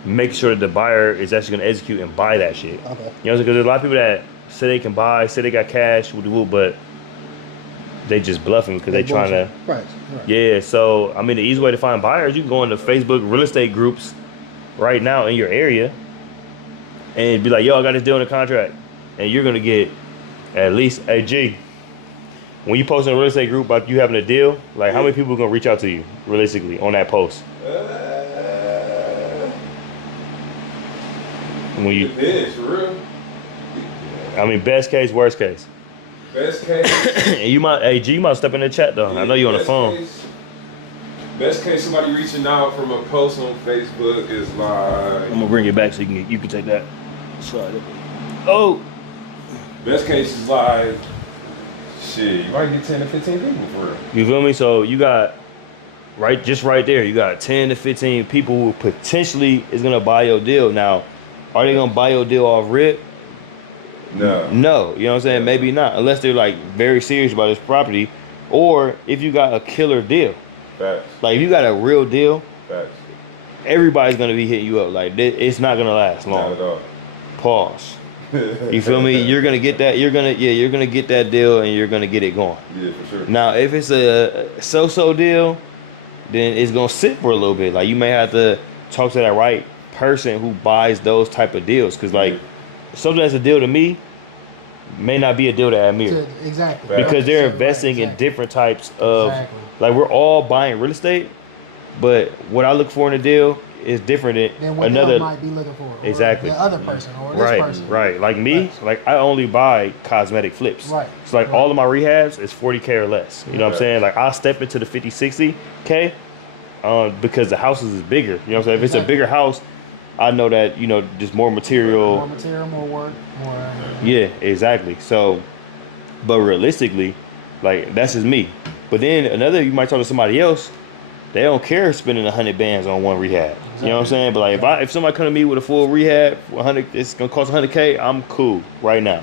making sure that the buyer is actually going to execute and buy that shit. Okay. You know, because there's a lot of people that say they can buy, say they got cash, but they just bluffing because they trying to. Right. Yeah, so I mean, the easy way to find buyers, you can go into Facebook real estate groups right now in your area and be like, yo, I got this deal in the contract, and you're gonna get at least a G. When you post in a real estate group about you having a deal, like how many people are gonna reach out to you realistically on that post? When you, for real. I mean, best case, worst case. Best case. And you might, hey G, you might step in the chat though. I know you on the phone. Best case, somebody reaching out from a post on Facebook is like. I'm gonna bring it back so you can take that. Slide it. Oh. Best case is like. Shit, you might get 10 to 15 people for real. You feel me? So you got just right there, you got 10 to 15 people who potentially is gonna buy your deal. Now, are they gonna buy your deal off rip? No. No, you know what I'm saying? Maybe not, unless they're like very serious about this property, or if you got a killer deal. Facts. Like if you got a real deal, Facts. everybody's gonna be hitting you up. Like it's not gonna last long. Not at all. Pause. You feel me? You're gonna get that. You're gonna get that deal, and you're gonna get it going. Yeah, for sure. Now, if it's a so-so deal, then it's gonna sit for a little bit. Like you may have to talk to that right person who buys those type of deals, because like something that's a deal to me may not be a deal to Amir. Exactly. Because they're investing in different types of like we're all buying real estate, but what I look for in a deal is different than what another might be looking for. Or exactly the other person or this person. Right. Like me, like I only buy cosmetic flips. Right. So like all of my rehabs is 40K or less. You know what I'm saying? Like I'll step into the 50, 60K because the houses is bigger. You know what I'm saying? If it's a bigger house, I know that, you know, just more material. More material, more work, more. Yeah, exactly. So, but realistically, like that's just me. But then another, you might talk to somebody else, they don't care spending 100 bands on one rehab. You know what I'm saying? But like if somebody come to me with a full rehab, 100, it's gonna cost 100K. I'm cool right now.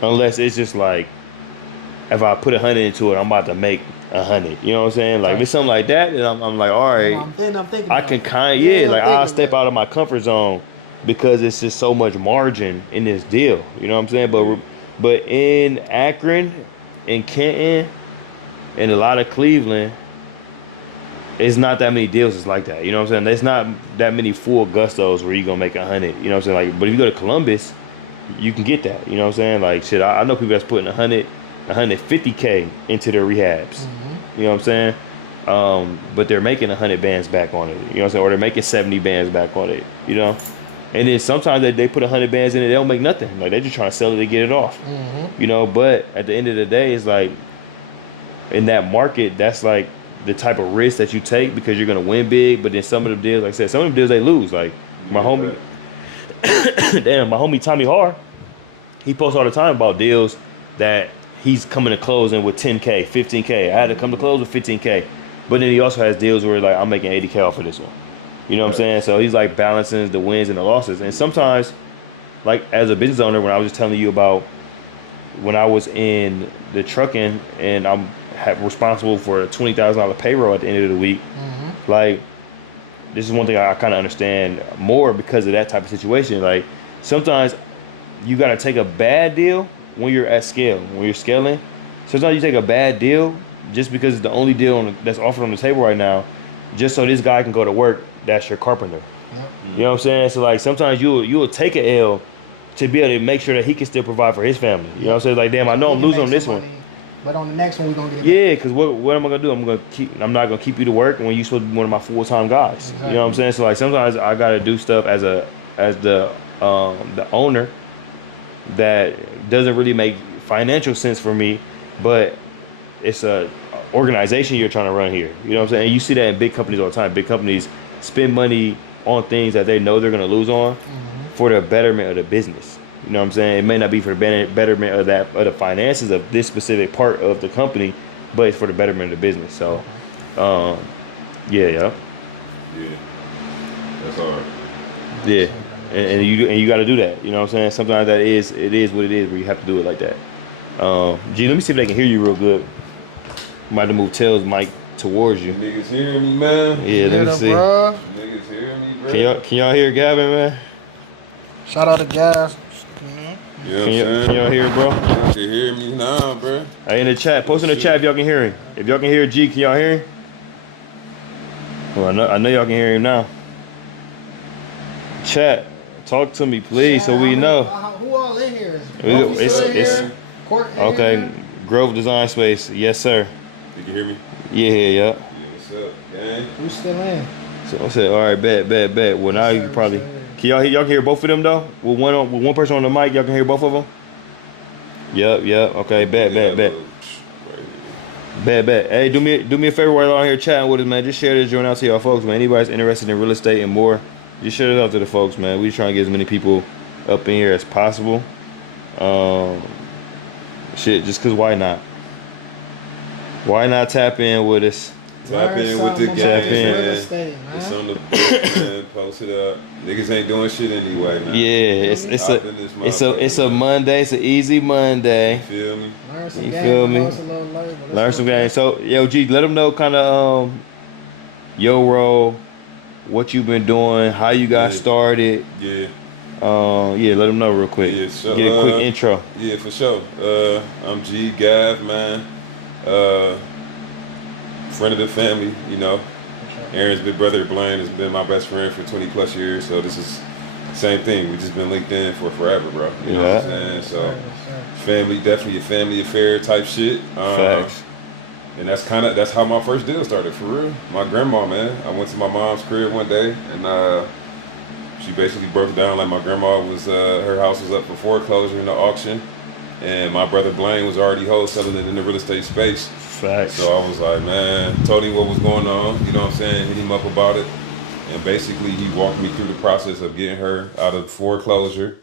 Unless it's just like, if I put 100 into it, I'm about to make 100. You know what I'm saying? Like if it's something like that, then I'm like, all right, I'm thinking I can kind of like I'll step out of my comfort zone because it's just so much margin in this deal. You know what I'm saying? But in Akron, in Kenton, and a lot of Cleveland, it's not that many deals that's like that. You know what I'm saying? There's not that many full gustos where you're gonna make 100. You know what I'm saying? Like, but if you go to Columbus, you can get that. You know what I'm saying? Like shit, I know people that's putting 150K into their rehabs. You know what I'm saying? But they're making 100 bands back on it. You know what I'm saying? Or they're making 70 bands back on it. You know? And then sometimes they put 100 bands in it, they don't make nothing. Like they're just trying to sell it to get it off. You know? But at the end of the day, it's like in that market, that's like the type of risk that you take because you're gonna win big. But then some of the deals, like I said, some of the deals they lose. Like my homie, my homie Tommy Har, he posts all the time about deals that he's coming to closing with 10K, 15K. I had to come to close with 15K. But then he also has deals where like I'm making 80K off of this one. You know what I'm saying? So he's like balancing the wins and the losses. And sometimes, like as a business owner, when I was just telling you about when I was in the trucking and I'm responsible for a $20,000 payroll at the end of the week, like this is one thing I kind of understand more because of that type of situation. Like sometimes you got to take a bad deal when you're at scale, when you're scaling. Sometimes you take a bad deal just because it's the only deal that's offered on the table right now, just so this guy can go to work. That's your carpenter. You know what I'm saying? So like sometimes you'll take an L to be able to make sure that he can still provide for his family. You know what I'm saying? Like damn, I know I'm losing on this one, but on the next one we're gonna get it. Yeah, because what am I gonna do? I'm not gonna keep you to work when you're supposed to be one of my full-time guys. You know what I'm saying? So like sometimes I gotta do stuff as the owner that doesn't really make financial sense for me, but it's a organization you're trying to run here. You know what I'm saying? And you see that in big companies all the time. Big companies spend money on things that they know they're going to lose on for the betterment of the business. You know what I'm saying? It may not be for the betterment of the finances of this specific part of the company, but it's for the betterment of the business. So, yeah. That's hard. Yeah. And you got to do that. You know what I'm saying? Sometimes it is what it is, where you have to do it like that. G, let me see if they can hear you real good. Might have to move Tails mic towards you. Niggas hearing me, man. Yeah, let me see. Niggas hearing me, bro. Can y'all hear Gavin, man? Shout out to Gas. Can y'all hear, bro? You can hear me now, bro. Hey, in the chat, post in the chat if y'all can hear him. If y'all can hear G, can y'all hear him? Well, I know y'all can hear him now. Chat, talk to me, please, so we know. Who all in here? It's okay. Grove Design Space, yes, sir. You can hear me? Yeah. What's up, gang? Who's still in? So I said, all right, bet. Well, now you can probably. Can y'all can hear both of them though? With one person on the mic, y'all can hear both of them. Yep. Okay, bet. Bet. Hey, do me a favor while y'all here chatting with us, man. Just share this joint out to y'all folks, man. Anybody's interested in real estate and more, just share it out to the folks, man. We trying to get as many people up in here as possible. Shit, just cause why not? Why not tap in with us? Tap in with the game, It's It's on the book, man. Post it up. Niggas ain't doing shit anyway, man. Yeah, it's a Monday. It's an easy Monday. You feel me? Learn some You game, feel me? Learn some game. So, yo, G, let them know kind of your role, what you've been doing, how you got started. Yeah. Let them know real quick. Yeah, so, get a quick intro. Yeah, for sure. I'm G Gav, man. Friend of the family, you know. Aaron's big brother Blaine has been my best friend for 20 plus years, so this is same thing. We just been linked in for forever, bro. You know what I'm saying? So family, definitely a family affair type shit. Facts. And that's how my first deal started, for real. My grandma, man. I went to my mom's crib one day and she basically broke it down like my grandma was her house was up for foreclosure in the auction. And my brother Blaine was already wholesaling it in the real estate space. Facts. So I was like, man, told him what was going on, you know what I'm saying, hit him up about it. And basically he walked me through the process of getting her out of foreclosure,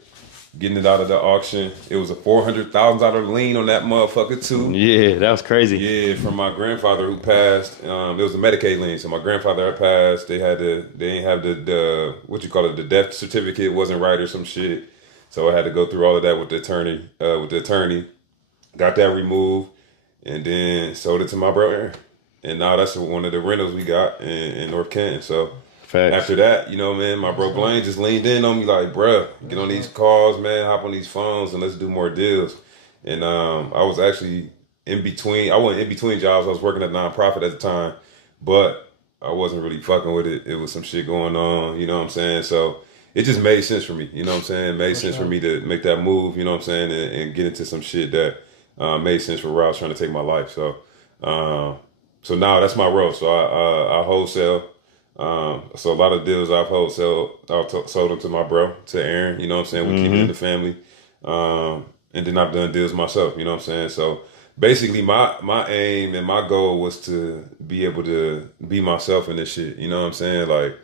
getting it out of the auction. It was a $400,000 lien on that motherfucker too. Yeah, that was crazy. Yeah, from my grandfather who passed. It was a Medicaid lien. So my grandfather had passed. They didn't have the what you call it, the death certificate wasn't right or some shit. So I had to go through all of that with the attorney. Got that removed. And then sold it to my bro Aaron. And now that's one of the rentals we got in North Canton. So Facts. After that, you know, man, my bro Blaine just leaned in on me like, bruh, get on these calls, man, hop on these phones and let's do more deals. And I was actually I wasn't in between jobs. I was working at a nonprofit at the time, but I wasn't really fucking with it. It was some shit going on, you know what I'm saying? So it just made sense for me, you know what I'm saying? It made sense for me to make that move, you know what I'm saying? And get into some shit that made sense for where I was trying to take my life. So now that's my role. So I wholesale. So a lot of deals I've sold them to my bro, to Aaron, you know what I'm saying? We keep it in the family. And then I've done deals myself, you know what I'm saying? So basically my aim and my goal was to be able to be myself in this shit, you know what I'm saying? Like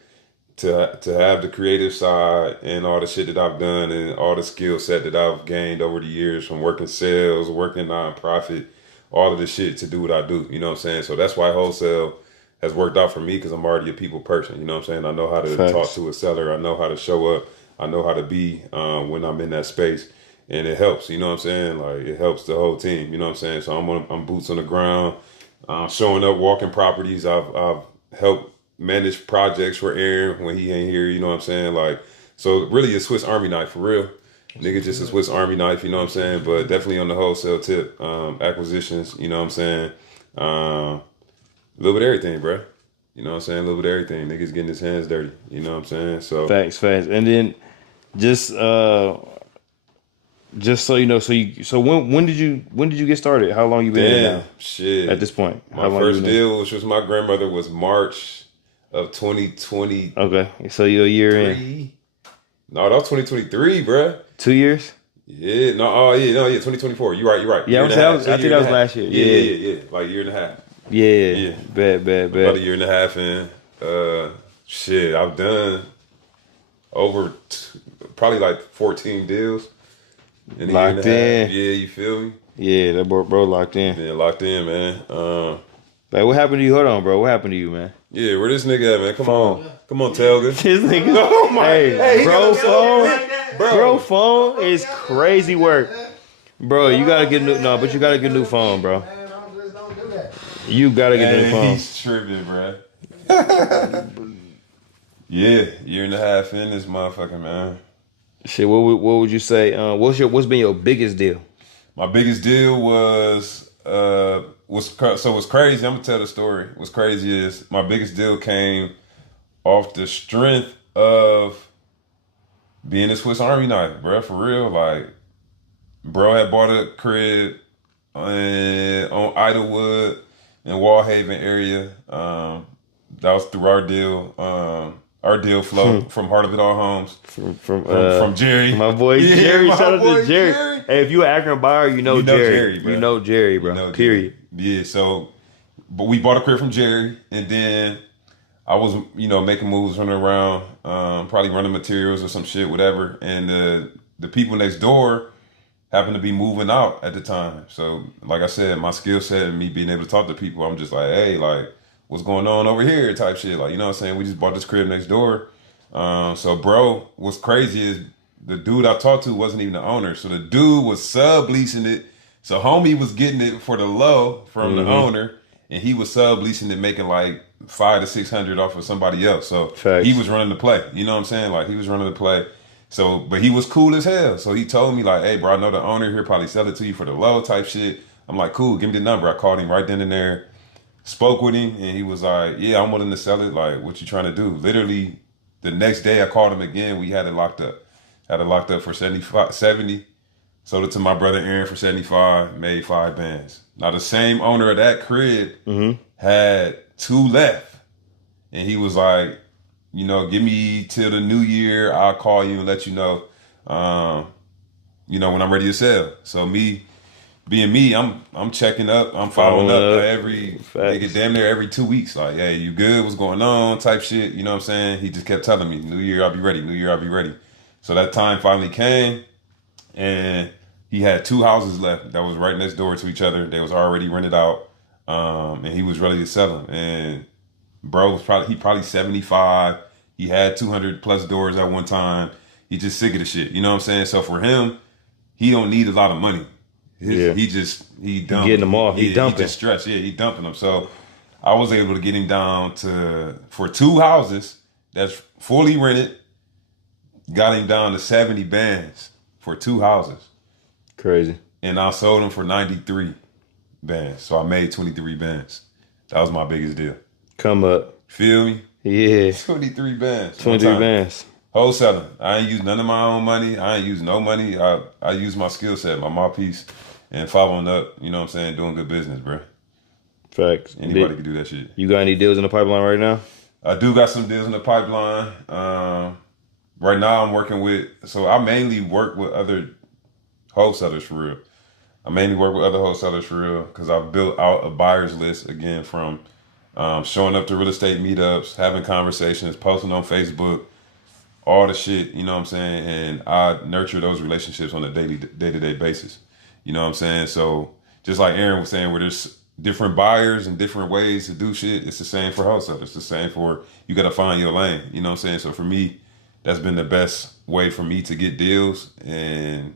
to have the creative side and all the shit that I've done and all the skill set that I've gained over the years from working sales, working nonprofit, all of the shit to do what I do, you know what I'm saying? So that's why wholesale has worked out for me, because I'm already a people person, you know what I'm saying? I know how to talk to a seller. I know how to show up. I know how to be when I'm in that space. And it helps, you know what I'm saying? Like, it helps the whole team, you know what I'm saying? So I'm boots on the ground, showing up, walking properties. I've helped manage projects for Aaron when he ain't here, you know what I'm saying? Like, so really a Swiss Army knife, for real. Nigga, just a Swiss Army knife, you know what I'm saying? But definitely on the wholesale tip, acquisitions, you know what I'm saying? A little bit of everything, bro. You know what I'm saying? A little bit of everything. Niggas getting his hands dirty, you know what I'm saying? So Facts. And then just so you know, so when did you get started? How long you been in now? Shit. At this point, my first deal, which was my grandmother, was March of 2020. Okay, so you're a year in. No, that was 2023, bruh. 2 years. Yeah, 2024. You're right. Yeah, I think that was last year. Yeah, like a year and a half. Yeah. Bet. About a year and a half in. Shit, I've done over probably like 14 deals. Locked in. Yeah, you feel me? Yeah, that bro locked in. Yeah, locked in, man. Like, what happened to you? Hold on, bro. What happened to you, man? Yeah, where this nigga at, man? Come on, Telga. This nigga. Oh my. Hey, bro, phone. Phone is crazy work. Bro, you gotta get new. No, but you gotta get a new phone, bro. You gotta get a new phone. He's tripping, bro. Yeah, year and a half in this motherfucker, man. Shit, what would you say? What's been your biggest deal? My biggest deal was what's crazy. I'm gonna tell the story. What's crazy is my biggest deal came off the strength of being a Swiss Army knife, bro. For real, like, bro had bought a crib on Idlewood in Wall Haven area. That was through our deal. our deal flow from Heart of It All Homes. From Jerry. My boy Jerry. Shout out to Jerry. Hey, if you an Akron buyer, you know Jerry. Bro. You know Jerry, bro. Period. Jerry. Yeah, so, but we bought a crib from Jerry, and then I was, making moves, running around, probably running materials or some shit, whatever. And the people next door happened to be moving out at the time. So, like I said, my skill set and me being able to talk to people, I'm just like, hey, like, what's going on over here type shit. Like, you know what I'm saying? We just bought this crib next door. So, bro, what's crazy is the dude I talked to wasn't even the owner. So the dude was subleasing it. So homie was getting it for the low from the owner, and he was subleasing it, making like $500 to $600 off of somebody else. So he was running the play. You know what I'm saying? Like, he was running the play. So, but he was cool as hell. So he told me like, hey, bro, I know the owner here probably sell it to you for the low type shit. I'm like, cool, give me the number. I called him right then and there, spoke with him, and he was like, yeah, I'm willing to sell it. Like, what you trying to do? Literally, the next day I called him again. We had it locked up. Had it locked up for 70. Sold it to my brother Aaron for 75. Made 5 bands. Now the same owner of that crib had 2 left, and he was like, give me till the new year. I'll call you and let you know. When I'm ready to sell. So me, being me, I'm checking up. I'm following up damn near every 2 weeks. Like, hey, you good? What's going on? Type shit. You know what I'm saying? He just kept telling me, New Year, I'll be ready. New Year, I'll be ready. So that time finally came, and he had 2 houses left that was right next door to each other. They was already rented out, and he was ready to sell them. And bro was probably 75. He had 200 plus doors at one time. He just sick of the shit. You know what I'm saying? So for him, he don't need a lot of money. He dumping. Getting them off. He dumping. He just stretched. Yeah, he dumping them. So I was able to get him down for 2 houses that's fully rented. Got him down to 70 bands for 2 houses. Crazy. And I sold them for 93 bands. So I made 23 bands. That was my biggest deal. Come up. Feel me? Yeah. 23 bands. 23 bands. Wholesaling. I ain't used none of my own money. I ain't used no money. I use my skill set, my mouthpiece, and following up, you know what I'm saying, doing good business, bro. Facts. Anybody can do that shit. You got any deals in the pipeline right now? I do got some deals in the pipeline. Right now I'm working with, so I mainly work with other wholesalers for real. Because I've built out a buyer's list, again, from showing up to real estate meetups, having conversations, posting on Facebook, all the shit, you know what I'm saying? And I nurture those relationships on a day-to-day basis. You know what I'm saying? So just like Aaron was saying, where there's different buyers and different ways to do shit, it's the same for wholesalers. It's the same for, you got to find your lane. You know what I'm saying? So for me, that's been the best way for me to get deals and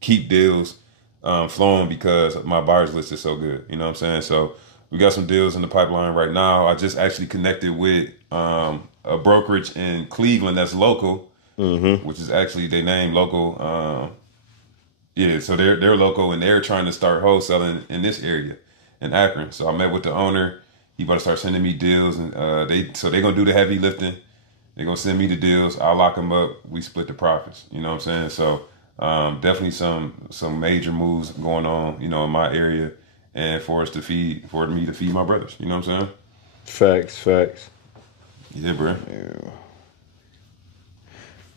keep deals flowing, because my buyer's list is so good. You know what I'm saying? So we got some deals in the pipeline right now. I just actually connected with a brokerage in Cleveland that's local, which is actually, they name local. So they're local, and they're trying to start wholesaling in this area in Akron. So I met with the owner. He about to start sending me deals, and they're gonna do the heavy lifting. They're gonna send me the deals. I'll lock them up. We split the profits. You know what I'm saying? So definitely some major moves going on, in my area, and for me to feed my brothers. You know what I'm saying? Facts. Yeah, bro. Yeah.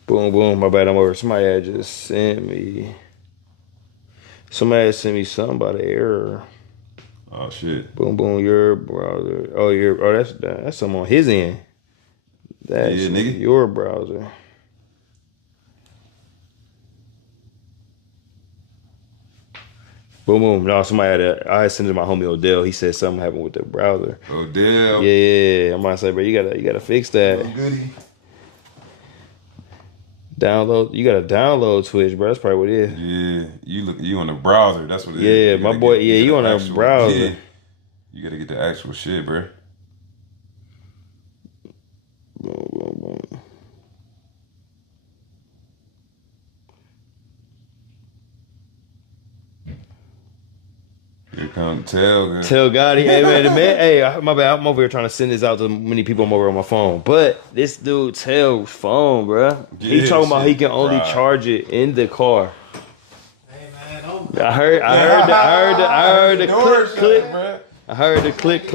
Boom. My bad. I'm over. Somebody had sent me something about an error. Oh shit. Boom. Your browser. That's something on his end. That's nigga. Your browser. Boom. No, I sent it to my homie Odell. He said something happened with the browser. Odell. Yeah. I'm about to say, bro, you gotta fix that. Oh, goody. You gotta download Twitch, bro. That's probably what it is. Yeah, you on the browser. That's what it is. Yeah, my boy. You on the browser. Yeah. You gotta get the actual shit, bro. Boom. Here comes Telga. Telga. Hey, man. Hey, my bad. I'm over here trying to send this out to many people. I'm over on my phone. But this dude, Tel's phone, bro. He talking about he can only charge it in the car. Hey, man, don't... I heard the click. I heard the click.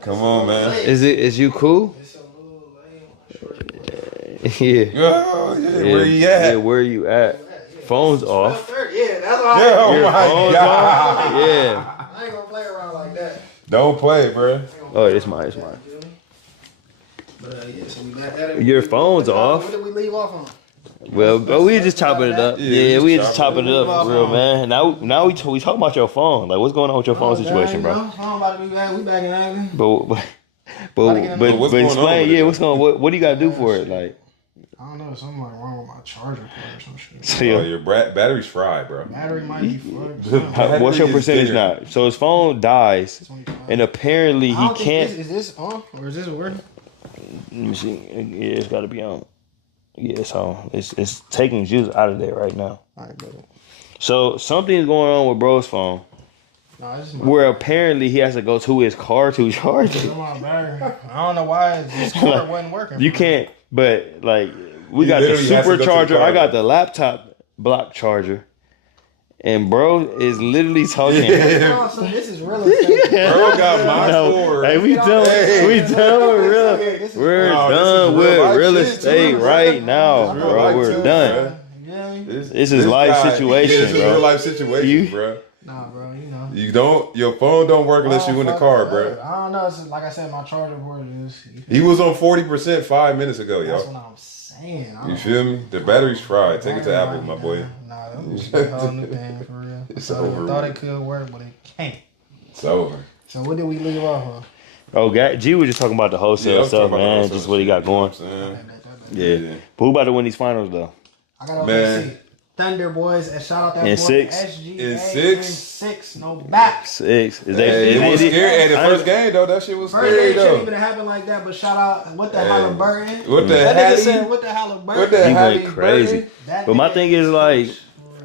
Come on, man. Is you cool? It's a little lame Yeah. Oh, yeah. Where you at? Yeah, where you at? Phone's off. Yeah, that's all Yeah, oh Your my phone's God. off? Yeah. I ain't gonna play around like that. Don't play, bro. Oh, it's mine. It's mine. But yeah, so we got that. Your phone's off. What did we leave off on? Well, but we just chopping it up. Yeah, we just chopping it up chopping for it real, up. man. Now we talking about your phone. Like, what's going on with your phone situation, bro? Phone about to be back. We back in action. But what's going on explain. with Yeah, it, what's going? What do you got to do for it? Like, I don't know. Something like wrong with my charger port or some shit. so Oh, your battery's fried, bro. Battery might be fucked. what's your Battery is percentage bigger. now? So his phone dies, 25. and apparently I he don't think can't. Is this on or is this working? Let me see. Yeah, it's got to be on. Yeah, it's on. It's taking juice out of there right now. All right, good. So something's going on with bro's phone, No, this is where apparently he has to go to his car to charge it. my battery. I don't know why this cord wasn't working. You can't, but like we You got the literally has to go to the supercharger. car, I got bro. the laptop block charger, and bro is literally talking. This is real estate. Bro got my No, cord. hey, we done. Hey. We done with real. This is We're No, this done is real with life real shit, estate too, bro. right now, Real bro. life We're too, done. bro. Yeah, This is life situation, This is bro. real life situation, You- bro. nah, bro. You know. You don't. Your phone don't work unless you in the car, bro. I don't know. It's like I said, my charger port is. He was on 40% 5 minutes ago, That's y'all. what I'm saying. I You don't- feel me? The battery's fried. Take it to Battery Apple, might my be boy. down. Nah, that was a whole new thing for real. It's So over I thought with. it could work, but it can't. It's over. So what did we leave off on? Oh, G was just talking about the I wholesale was stuff, talking about the man. wholesale Just what he shit, got you know going. what I'm saying? Yeah. Yeah. But who about to win these finals though? I got Man. OKC. Thunder boys, and shout out that In boy six? SGA In six? in six, no backs. 6. Is Hey, it was it- scary. Hey, the I- first game though, that shit was First scary game shouldn't though. even happen like that, but shout out what the Hey. Halliburton. What the That nigga Hattie? said what the Halliburton. What the He Hattie went crazy. Burton? That But my nigga thing is like,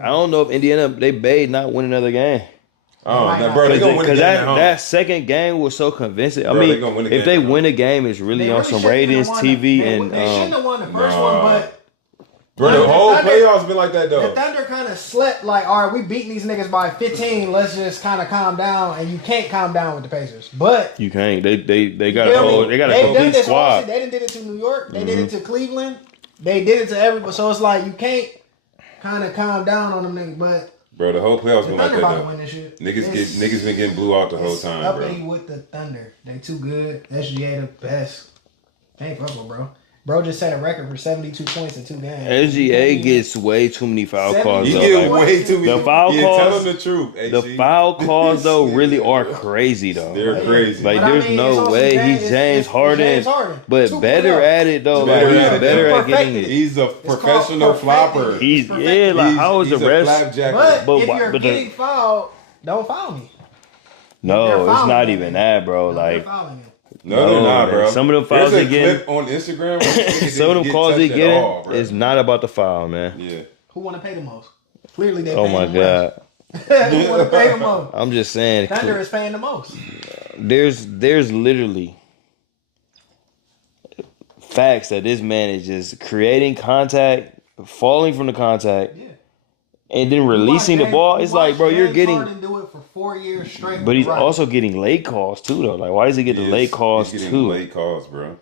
I don't know if Indiana they bade not win another game. Oh, Might no, not. bro, they gonna win the Because game at home. that second game was so convincing. I Bro, they mean, gonna win the if game they at home. win a game, it's really They on really some shouldn't have ratings, won TV, they and shouldn't have won the first nah. one, but Bro, the The whole Thunder- playoffs been like that the though. Thunder kind of slept like, all right, we beating these niggas by 15. Let's just kind of calm down, and you can't calm down with the Pacers. But you can't. They got a feel me? whole they got a They've done complete this whole squad. shit. They done did it to New York. They did it to Cleveland. They did it to everybody. So it's like you can't kind of calm down on them niggas. But Bro, the whole playoffs the been like Thunder that about to though. win this shit. Niggas been getting blew out the whole It's time, uppity bro. with the Thunder. They too good. SGA the best. Can't fuck with bro. Bro just set a record for 72 points in 2 games. SGA gets way too many foul calls. He Though. get Like, way too many. The foul yeah, calls- tell him the truth. the HG. foul calls though really are crazy though. They're Like, crazy. Like But I there's mean, it's no also way James- he's it's James Harden, James Harden. but Two better playoffs. at it though. Better Like at he's it. better at getting Perfected. it. He's a called professional perfected. flopper. He's perfected. yeah. Like how was the he's a rest? flapjacker. But if you're but getting fouled, don't foul me. no, they're it's fouling not him. even that, bro. They're Like fouling him. No, they're No, not, bro. man. Some of them fouls There's a they get- clip on Instagram. Where some of them calls they touched get at all, bro. is not about the foul, man. Yeah. Who want to pay the most? Clearly they. Oh paying my the most. god. Who want to pay the most? I'm just saying. Thunder is paying the most. There's literally facts that this man is just creating contact, falling from the contact, Yeah. and then releasing the James- ball. It's you like, watch bro, you're James getting, Harden do it for 4 years straight. but he's Right. also getting late calls too, though. Like, why does he get the He late is- calls he's getting too? late calls, bro.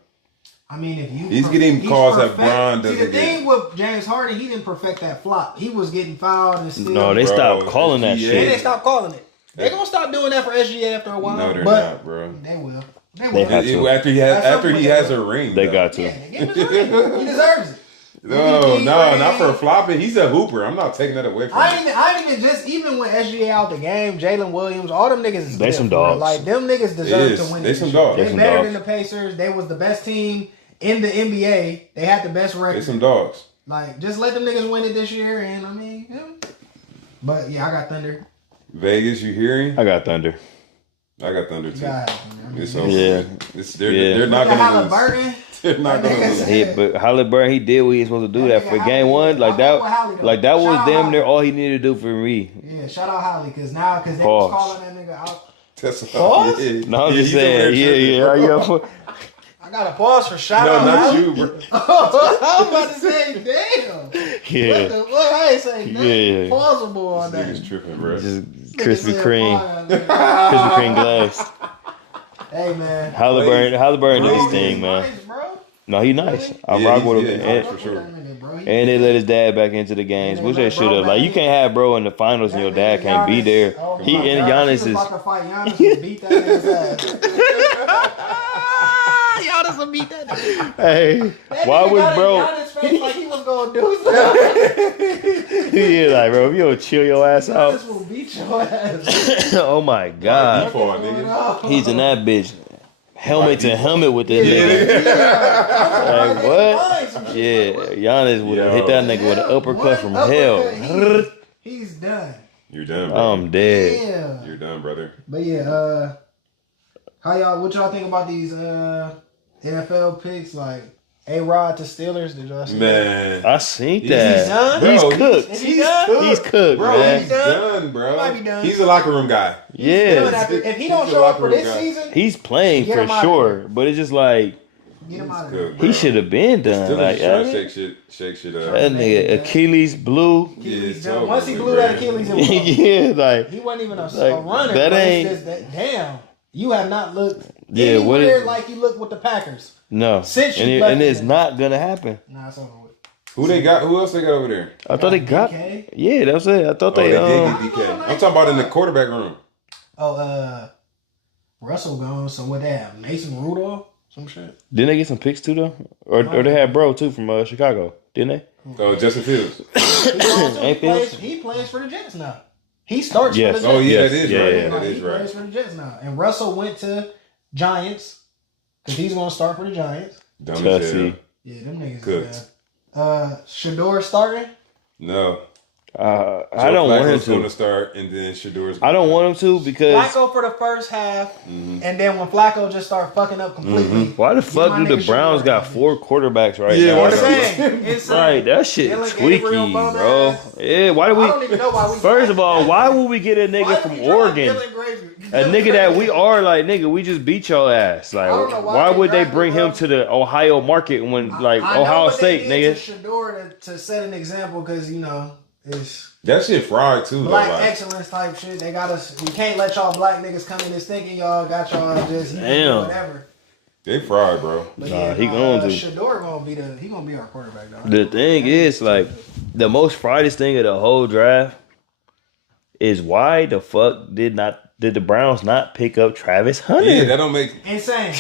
I mean, if you He's getting calls that Bron See, the doesn't thing get. with James Harden, he didn't perfect that flop. He was getting fouled and still. No, they Bro, stopped calling that he Then shit. they stopped calling it. They're gonna stop doing that for SGA after a while. No, they're but not, bro. They will. They They will. have to. After he has, At some after he point, has they a ring, They though. got to. Yeah, they give him his ring. He deserves it. No, MVP no, ring. not for flopping. He's a hooper. I'm not taking that away from I him. ain't even just even when SGA out the game, Jalen Williams, all them niggas is They good some for real. dogs. Like them niggas deserve is. to win. They this some shit. dogs. They They some better dogs. than the Pacers. They was the best team in the NBA. They had the best They record. some dogs. Like just let them niggas win it this year, and I mean, yeah. But yeah, I got Thunder. Vegas, you hearing? I got Thunder. I got Thunder too. God, It's man. over. Yeah. They're Yeah. not Look at gonna lose. Halliburton. They're not That gonna nigga lose. said- But Halliburton, he did what he was supposed to do that for game one. Like I fuck with Halle, that, though. like that was Shout out damn Halle. near all he needed to do for me. Yeah, shout out Holly, cause they was Pause. calling that nigga out. That's Pause? yeah. No, I'm Yeah, just he's over there saying. Yeah, tripping, yeah. bro. Are you up for- I got a pause for shout No, out not Holly. you, bro. I was about to say, damn. What Yeah. the fuck? I ain't say nothing Yeah. plausible on This that. nigga's tripping, bro. Just Nigga Krispy said Kreme. fire, nigga. Krispy Kreme glass. Hey man. Halliburton did his Bro, thing, man. Nice, bro. No, he nice. Really? I Yeah, rock he's- with yeah, him. he's And, nice for sure. and they let his dad back into the games, And they which they let should bro have. Like, you back can't have bro in the finals and your dad can't be there. Oh He my and God, Giannis he was is. about to fight Giannis and beat that nigga's ass. Giannis will beat that nigga. Hey, That why nigga was got bro? in Giannis' face like he was gonna do something. Yeah, like bro, if you don't chill your ass out. Giannis will beat your ass. Oh my god, Default, nigga. he's in that bitch. Helmet to helmet with this Yeah, nigga. yeah. Like what? Yeah, Giannis would have hit that nigga with an uppercut from hell. He's done. You're done, bro. I'm dead. Yeah. You're done, brother. But yeah, what y'all think about these NFL picks like A-Rod to Steelers? Did y'all see Man. I seen He's that. done? He's Bro, cooked. Is he done? He's cooked, Bro, man. he's done, bro. He might be done. He's a locker room guy. Yeah, If he don't He's a show up for locker this room guy. season, he's playing Get for him out of sure, here. but it's just like get him out of Good, there. bro. he should have been done. Still Like just trying to that shake shit up. nigga Achilles blue. Achilles it's done. over Once he with, blew bro. that Achilles, it was over. Yeah, like He wasn't even a Like, runner. that but it's ain't- just that, damn, you have not looked Yeah, what anywhere is- like you looked with the Packers. no, Since you and, left and it's him. not gonna happen. Nah, it's over with. Who they got? Who else they got over there? I thought they got. DK? Yeah, that's it. I thought Oh, they. they did get DK. I'm talking about in the quarterback room. Oh, Russell gone. So what they have? Mason Rudolph? Some shit. Didn't they get some picks too though? Or they had bro too from Chicago, didn't they? Oh, Justin Fields. Ain't Fields? He plays for the Jets now. He starts Yes. for the Jets. Oh yeah, Yes, that is yeah, right. yeah. That is He right. plays for the Jets now. And Russell went to Giants because he's going to start for the Giants. Dumb as hell. Tussy. Yeah, them niggas Cooked. is bad. Shador starting? No. I don't want him going to to. start, and then Shador's. I don't want him to because Flacco for the first half, and then when Flacco just started fucking up completely. why the fuck my do the nigga Browns Shador got out 4 quarterbacks right Yeah, now? why Insane. Insane. Right, that shit Dylan Gabriel, tweaky, bum bro. ass. Yeah, why do I don't we? even know why we. First of all, why would we get a nigga Why from did we draft Oregon? Dylan Gabriel? A nigga that we are like, nigga, we just beat your ass. Like, I don't know why why they would they drafted bring him him. to the Ohio market when, like, I know Ohio what they State, did nigga? to Shador to set an example because it's That shit fried too, though. black Like, excellence type shit. They got us. We can't let y'all black niggas come in this thinking y'all got y'all just Damn. whatever. they fried, bro. But Nah, he going to. Shador gonna be our quarterback though. The thing is, like, the most frightest thing of the whole draft is why the fuck did the Browns not pick up Travis Hunter? Yeah, that don't make. Insane.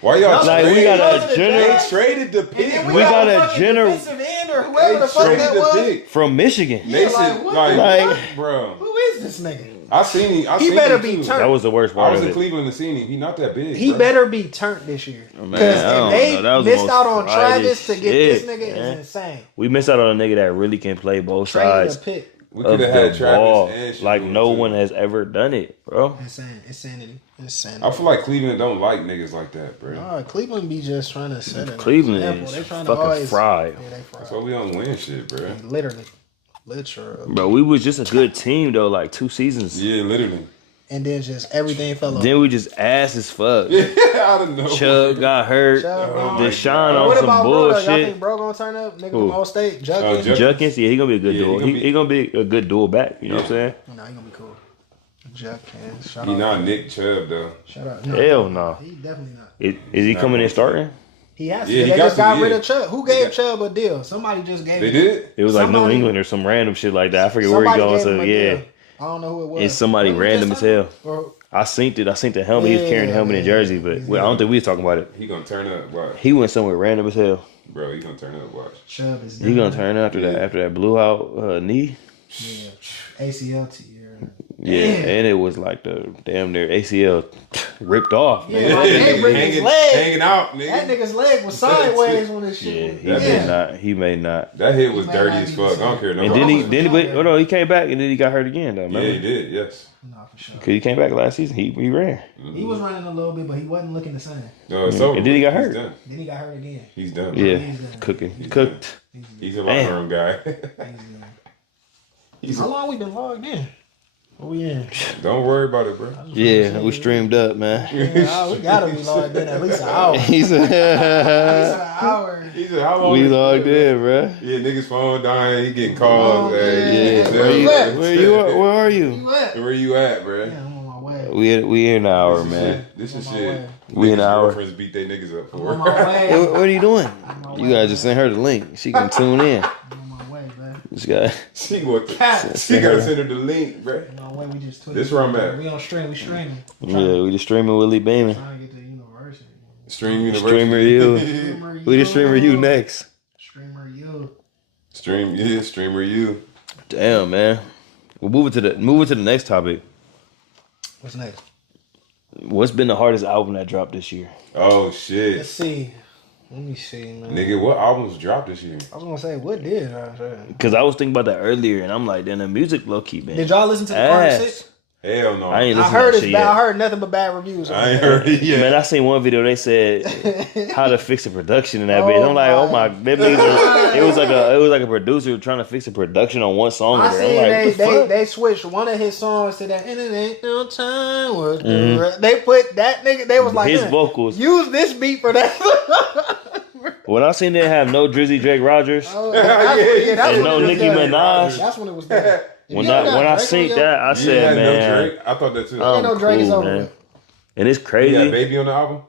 Why y'all Like, we trade? got a They general traded the And pick. then We got a fucking general- defensive end or whoever They the fuck traded that the was. pick. from Michigan. Yeah, Mason, like, what like, the Like, fuck? bro. Who is this nigga? I seen him. He better him be too. turned. That was the worst I part was of in it. Cleveland and seen him. He not that big. He bro. better be turned this year. Man, Because I don't if they know. That was the missed most out on Travis frightest to get this shit, nigga man. is insane. We missed out on a nigga that really can play both Trading sides the pick. We of could have had the Travis ball and Shador, like no too. one has ever done it, bro. Insane. Insanity. Insanity. I feel like Cleveland don't like niggas like that, bro. Cleveland be just trying to set it. Cleveland example. is They trying fucking always, fried. Yeah, they fried. That's why we don't win shit, bro. Literally. Bro, we was just a good team though, like 2 seasons. Yeah, literally. And then just everything fell off. Then we just ass as fuck. I don't know. Chubb got hurt. Chubb gone. Deshaun on What some about bro? Though? Y'all think bullshit. bro gonna turn up? Nigga Who? from Allstate? Juggins? Juggins. Junkins, yeah, he gonna be a good Yeah, duel. He gonna be a good duel back. You know what I'm saying? Nah, he gonna be cool. Juggins. Shout He out. not Nick Chubb though. Shout out. Hell no. He definitely not. Is he coming in starting? He has to. Yeah, he They got just to, got rid yeah. of Chubb. Who gave Chubb a deal? Somebody just gave They him. did. It was like New Somebody- England or some random shit like that. I forget where he Somebody going. gave him So a yeah, deal. I don't know who it was. it's somebody Was it random just as hell. or- I seen it. I seen the helmet. He was carrying the helmet in Yeah, Jersey, but I don't think we was talking about it. He gonna turn up. Watch, He went somewhere random as hell. bro. He gonna turn up. Watch. Chubb is He gonna turn after that blew out knee. Yeah. ACL to Yeah, and it was like the damn near ACL ripped off. Yeah, nigga. like, they ripped his leg. hanging out, nigga. That nigga's leg was sideways when this shit Yeah, was. he may not. He may not. That hit was He might dirty not as be fuck. the I don't care. No And more. oh no, he came back and then he got hurt again though. Yeah, Remember? he did. Yes. Nah, for sure. Cause he came back last season. He ran. He was running a little bit, but he wasn't looking the same. No, it's over. And then he got He's hurt. done. Then he got hurt again. He's done. Yeah, He's done. cooking, cooked. He's a locker room guy. How long we been logged in? What we in? Don't worry about it, bro. Yeah, we streamed up, man. Yeah, we gotta be logged in at least an hour. At He's least a, an hour. He said, "How long?" we is it, logged bro? in, bro. Yeah, niggas phone dying. He getting calls. Oh, Hey, yeah. Where you? Where you Where you? Where are you? You at? Where you at, bro? Yeah, I'm on my way. We in an hour, man. This is On my shit. way. We in an hour. Girlfriends beat their niggas up I'm for. on my way. Hey, what are you doing? my You way, gotta just send her the link. She can tune in. I'm on my way, man. This guy. She want Cat. She gotta send her the link, bro. I'm on my way. We just This where I'm at. We on stream. We streaming. Yeah, we just streaming Willie Beeman. Trying to get to university. Stream University. Streamer you. Streamer We the streamer you next. Streamer you. Streamer you. Damn, man. We'll move it to the next topic. What's next? What's been the hardest album that dropped this year? Oh Let's shit. see. Let me see, man. Nigga, what albums dropped this year? I was gonna say, what did I say? Because I was thinking about that earlier, and I'm like, damn, the music low key, man. Did y'all listen to the Carter Ass. 6? Hell no. I ain't I listened heard to that it's shit bad. yet. I heard nothing but bad reviews. I ain't heard it yet. Man, I seen one video. They said how to fix the production in that bitch. I'm like, oh my, that niggas, it was like a producer trying to fix the production on one song. I I'm seen like, what the fuck? they switched one of his songs to that. And it ain't no time. With the rest. They put that nigga. They was like, His "Man, vocals. use this beat for that. When I seen they have no Drizzy Drake Rogers, Oh, that's and when no it was Nicki done. Minaj. That's when it was done. when I seen that, I You said, had man, no Drake? I thought that too. I'm no Drake is cool, over man. with. And it's You crazy. got Baby on the album?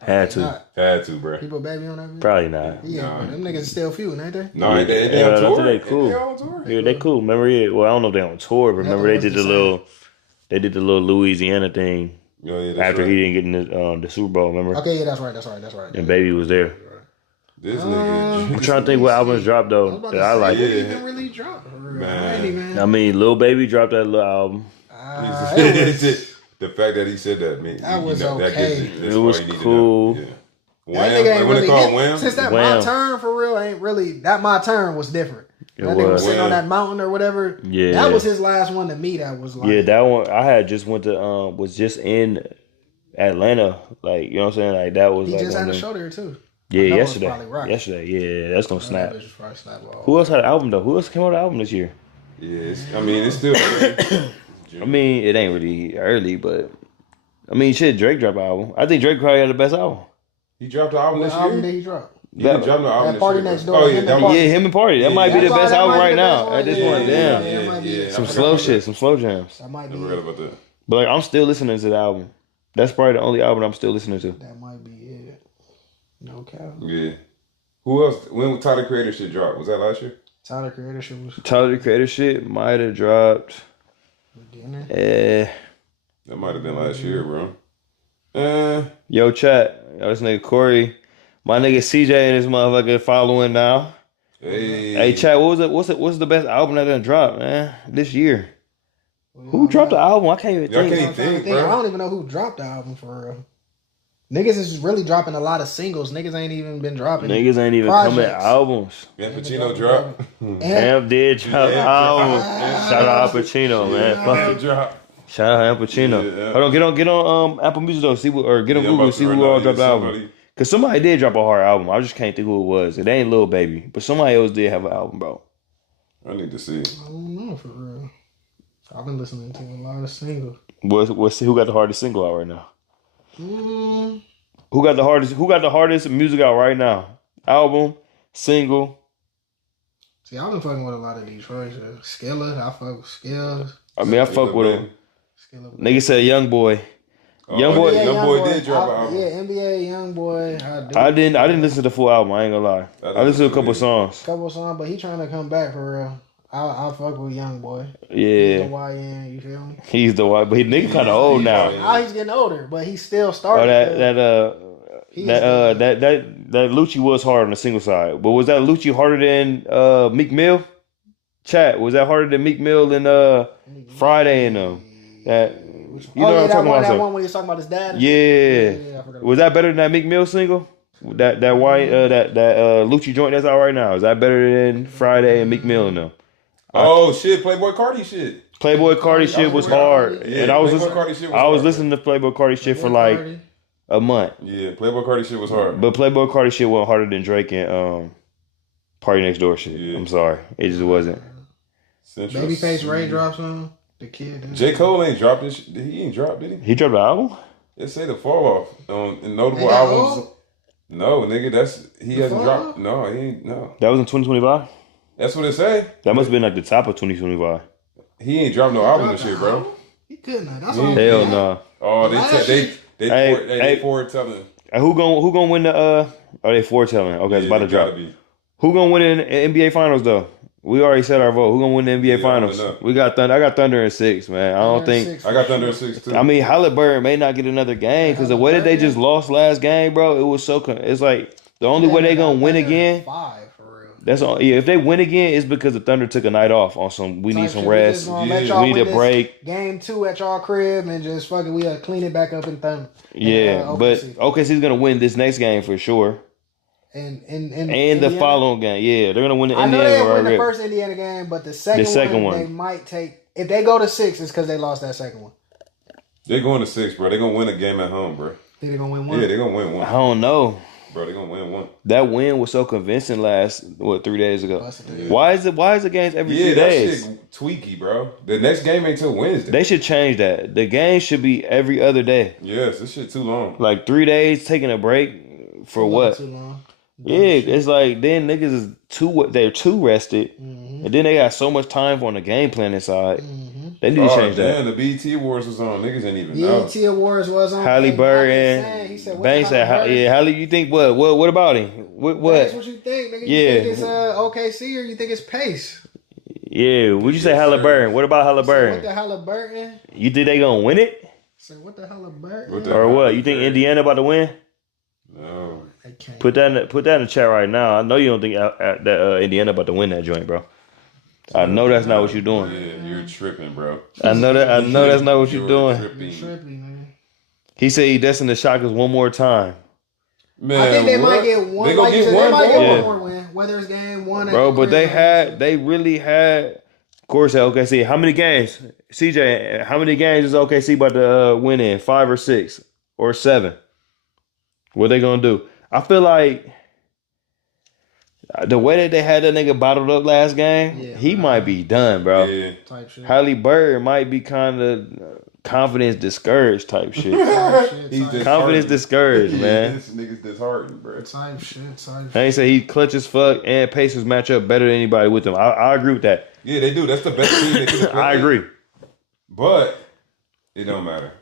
Had to, Not. Had to, bro. People baby on that. Bitch? probably not. Yeah, Nah. them niggas still feuding, ain't they? No, they Yeah, on I tour. think they cool. They on tour. Yeah, they cool. Remember, well, I don't know if they on tour, but remember they Nothing did was the the same. little, they did the little Louisiana thing Oh, yeah, that's after right. he didn't get in the Super Bowl. Remember, Okay, yeah, that's right. and Baby was there. This nigga. I'm trying to think what albums dropped though about that to I say, like. what Yeah. even really dropped? Man. I mean, Lil Baby dropped that little album. It was, The fact that he said that, man, That was that okay. gives that's It all was you need to cool. know. Yeah. that Wham, nigga ain't what really they call hit. Wham? Since that Wham. My Turn for real ain't really that My Turn was different. It That nigga was was. sitting on Wham. that mountain or whatever. Yeah. That was his last one to me. That was like, Yeah, that one I had just went to was just in Atlanta. Like, you know what I'm saying? Like that was he like just one had of a them- show there too. Yeah, That was yesterday. probably rocking. Yesterday, yeah, that's gonna snap. That bitch was probably snap all. Who else had an album though? Who else came out with an album this year? Yeah, I mean, it's still. I mean, it ain't really early, but I mean, shit, Drake dropped an album. I think Drake probably had the best album. He dropped the album What this album year? did he drop? He didn't drop no album that this Party year, Next bro. Door, Oh, him yeah, and that Party. was. Yeah, him and Party. That Yeah, might be the That's best why that album might right be the now best one. at this Yeah, point. yeah, Damn. yeah, it might be it. Some I slow forgot shit, some slow jams. That might Never be read it. about that. But like, I'm still listening to the album. That's probably the only album I'm still listening to. That might be it. No cap. Yeah. Who else? When Tyler Creator shit dropped? Was that last year? Tyler Creator shit was Tyler the Creator shit might have dropped. dinner. That might have been last year, bro. Yo, chat. Yo, this nigga Corey. My nigga CJ and his motherfucker following now. Hey. Hey, chat. What's the best album that done dropped, man? This year. Who dropped the album? I can't even Y'all think. can't I'm trying to think, think. I bro. don't even know who dropped the album for real. Niggas is really dropping a lot of singles. Niggas ain't even been dropping. Niggas ain't even projects. coming albums. Man, Pacino dropped. And Amp did drop the Yeah. album. Shout out Al Pacino, man. Fuck it. Drop. Shout out Al Pacino. Yeah. Hold on, get on Apple Music though. See what, or get on Yeah, I'm Google about see to who right all now. dropped the Yeah, album. somebody- Cause somebody did drop a hard album. I just can't think who it was. It ain't Lil Baby, but somebody else did have an album, bro. I need to see. I don't know for real. I've been listening to a lot of singles. What's who got the hardest single out right now? Mm, Who got the hardest music out right now? Album, single. see, I've been fucking with a lot of Detroit shit. Skilla, I fuck with Skills. I mean, I fuck with him. Skilla. Nigga said Young Boy. Young Boy- Yeah, Young Boy did drop an album. Yeah, NBA Young Boy. I didn't listen to the full album. I ain't gonna lie. I listened to a couple songs. Couple songs, but he trying to come back for real. I fuck with Young Boy. He's the Yeah, YN, you feel me? he's the white, but he nigga kind of old now. Yeah. Now he's getting older, but he still Oh, started. that Lucci was hard on the single side, but was that Lucci harder than Meek Mill? Chat, was that harder than Meek Mill and Friday and them? That you know what I'm talking about? That So, one when he was talking about his dad. yeah, I forgot. was that better than that Meek Mill single? That white that Lucci joint that's out right now, is that better than Friday and Meek Mill and them? Oh shit, Playboy Cardi shit. Playboy Cardi shit was hard, Yeah, and I was Playboy Cardi shit was I was hard. listening to Playboy Cardi shit for like a month. Yeah, Playboy Cardi shit was hard. But Playboy Cardi shit wasn't harder than Drake and Party Next Door shit. Yeah. I'm sorry, it just wasn't. Central Babyface C. Raindrops on the kid. J. Cole ain't dropped this. He ain't dropped, did he? He dropped the album. It say the fall off on They notable got albums. old? No, nigga, he The hasn't fall dropped. off? No, he ain't. No, That was in 2025. that's what it say. That must have been like the top of 2025. He ain't dropped no album this year, bro. He couldn't have. That's Yeah. all. Hell no. Oh, they Hey. foretelling. Who gonna win the? Are they foretelling? Okay, it's about to drop. Who gonna win in the NBA Finals though? We already said our vote. Who gonna win the NBA Finals? We got Thunder. I got Thunder in 6, man. I don't think. I got Thunder in 6 too. I mean, Halliburton may not get another game because the way that they just lost last game, bro, it was so. It's like the only way they gonna win again. 5 for real. That's all. Yeah, if they win again, it's because the Thunder took a night off on some. We need some rest. We need a break. Game 2 at y'all crib and just fucking we clean it back up in Thunder. Yeah, but OKC's gonna win this next game for sure. And the following game, yeah, they're gonna win the I know Indiana. they win the first Indiana game, but the second one they might take. If they go to 6, it's because they lost that second one. They're going to 6, bro. They're gonna win a game at home, bro. Think they're gonna win one? Yeah, they're gonna win one. I don't know. Bro, they're gonna win one. That win was so convincing 3 days ago. Yeah. Why is the games every 2 days? That shit tweaky, bro. The next game ain't till Wednesday. They should change that. The game should be every other day. Yes, this shit too long. Like 3 days taking a break for what? Too long. Yeah, it's like then niggas is they're too rested, and then they got so much time on the game planning side. They need to change that. The BET Awards was on. Niggas ain't even know. BET Awards was on. Halliburton. Banks said, Halle, you think what? What about him? What? That's what you think, nigga. Yeah. You think it's OKC or you think it's Pace? Yeah, would you say Halliburton? What about Halliburton? What the Halliburton? You think they gonna win it? So what the Halliburton? Or what? You think Indiana about to win? No. Put that in the chat right now. I know you don't think that Indiana about to win that joint, bro. I know that's not what you're doing. Yeah, you're tripping, bro. I know that's not what you're doing. Tripping, man. He said he destined to shock us one more time. Man, I think they might get one. They gonna get one might more. get one more win. Whether it's game 1, Bro, but they really had. Of course, at OKC. How many games, CJ? How many games is OKC about to win in? 5 or 6 or 7? What they gonna do? I feel like the way that they had that nigga bottled up last game, he might be done, bro. Yeah. Type shit. Halliburton might be kind of confidence discouraged type shit. He's Confidence discouraged, man. This nigga's disheartened, bro. Type shit. I ain't say he clutch as fuck and Pacers match up better than anybody with him. I agree with that. Yeah, they do. That's the best team they could have played. I agree. But it don't matter.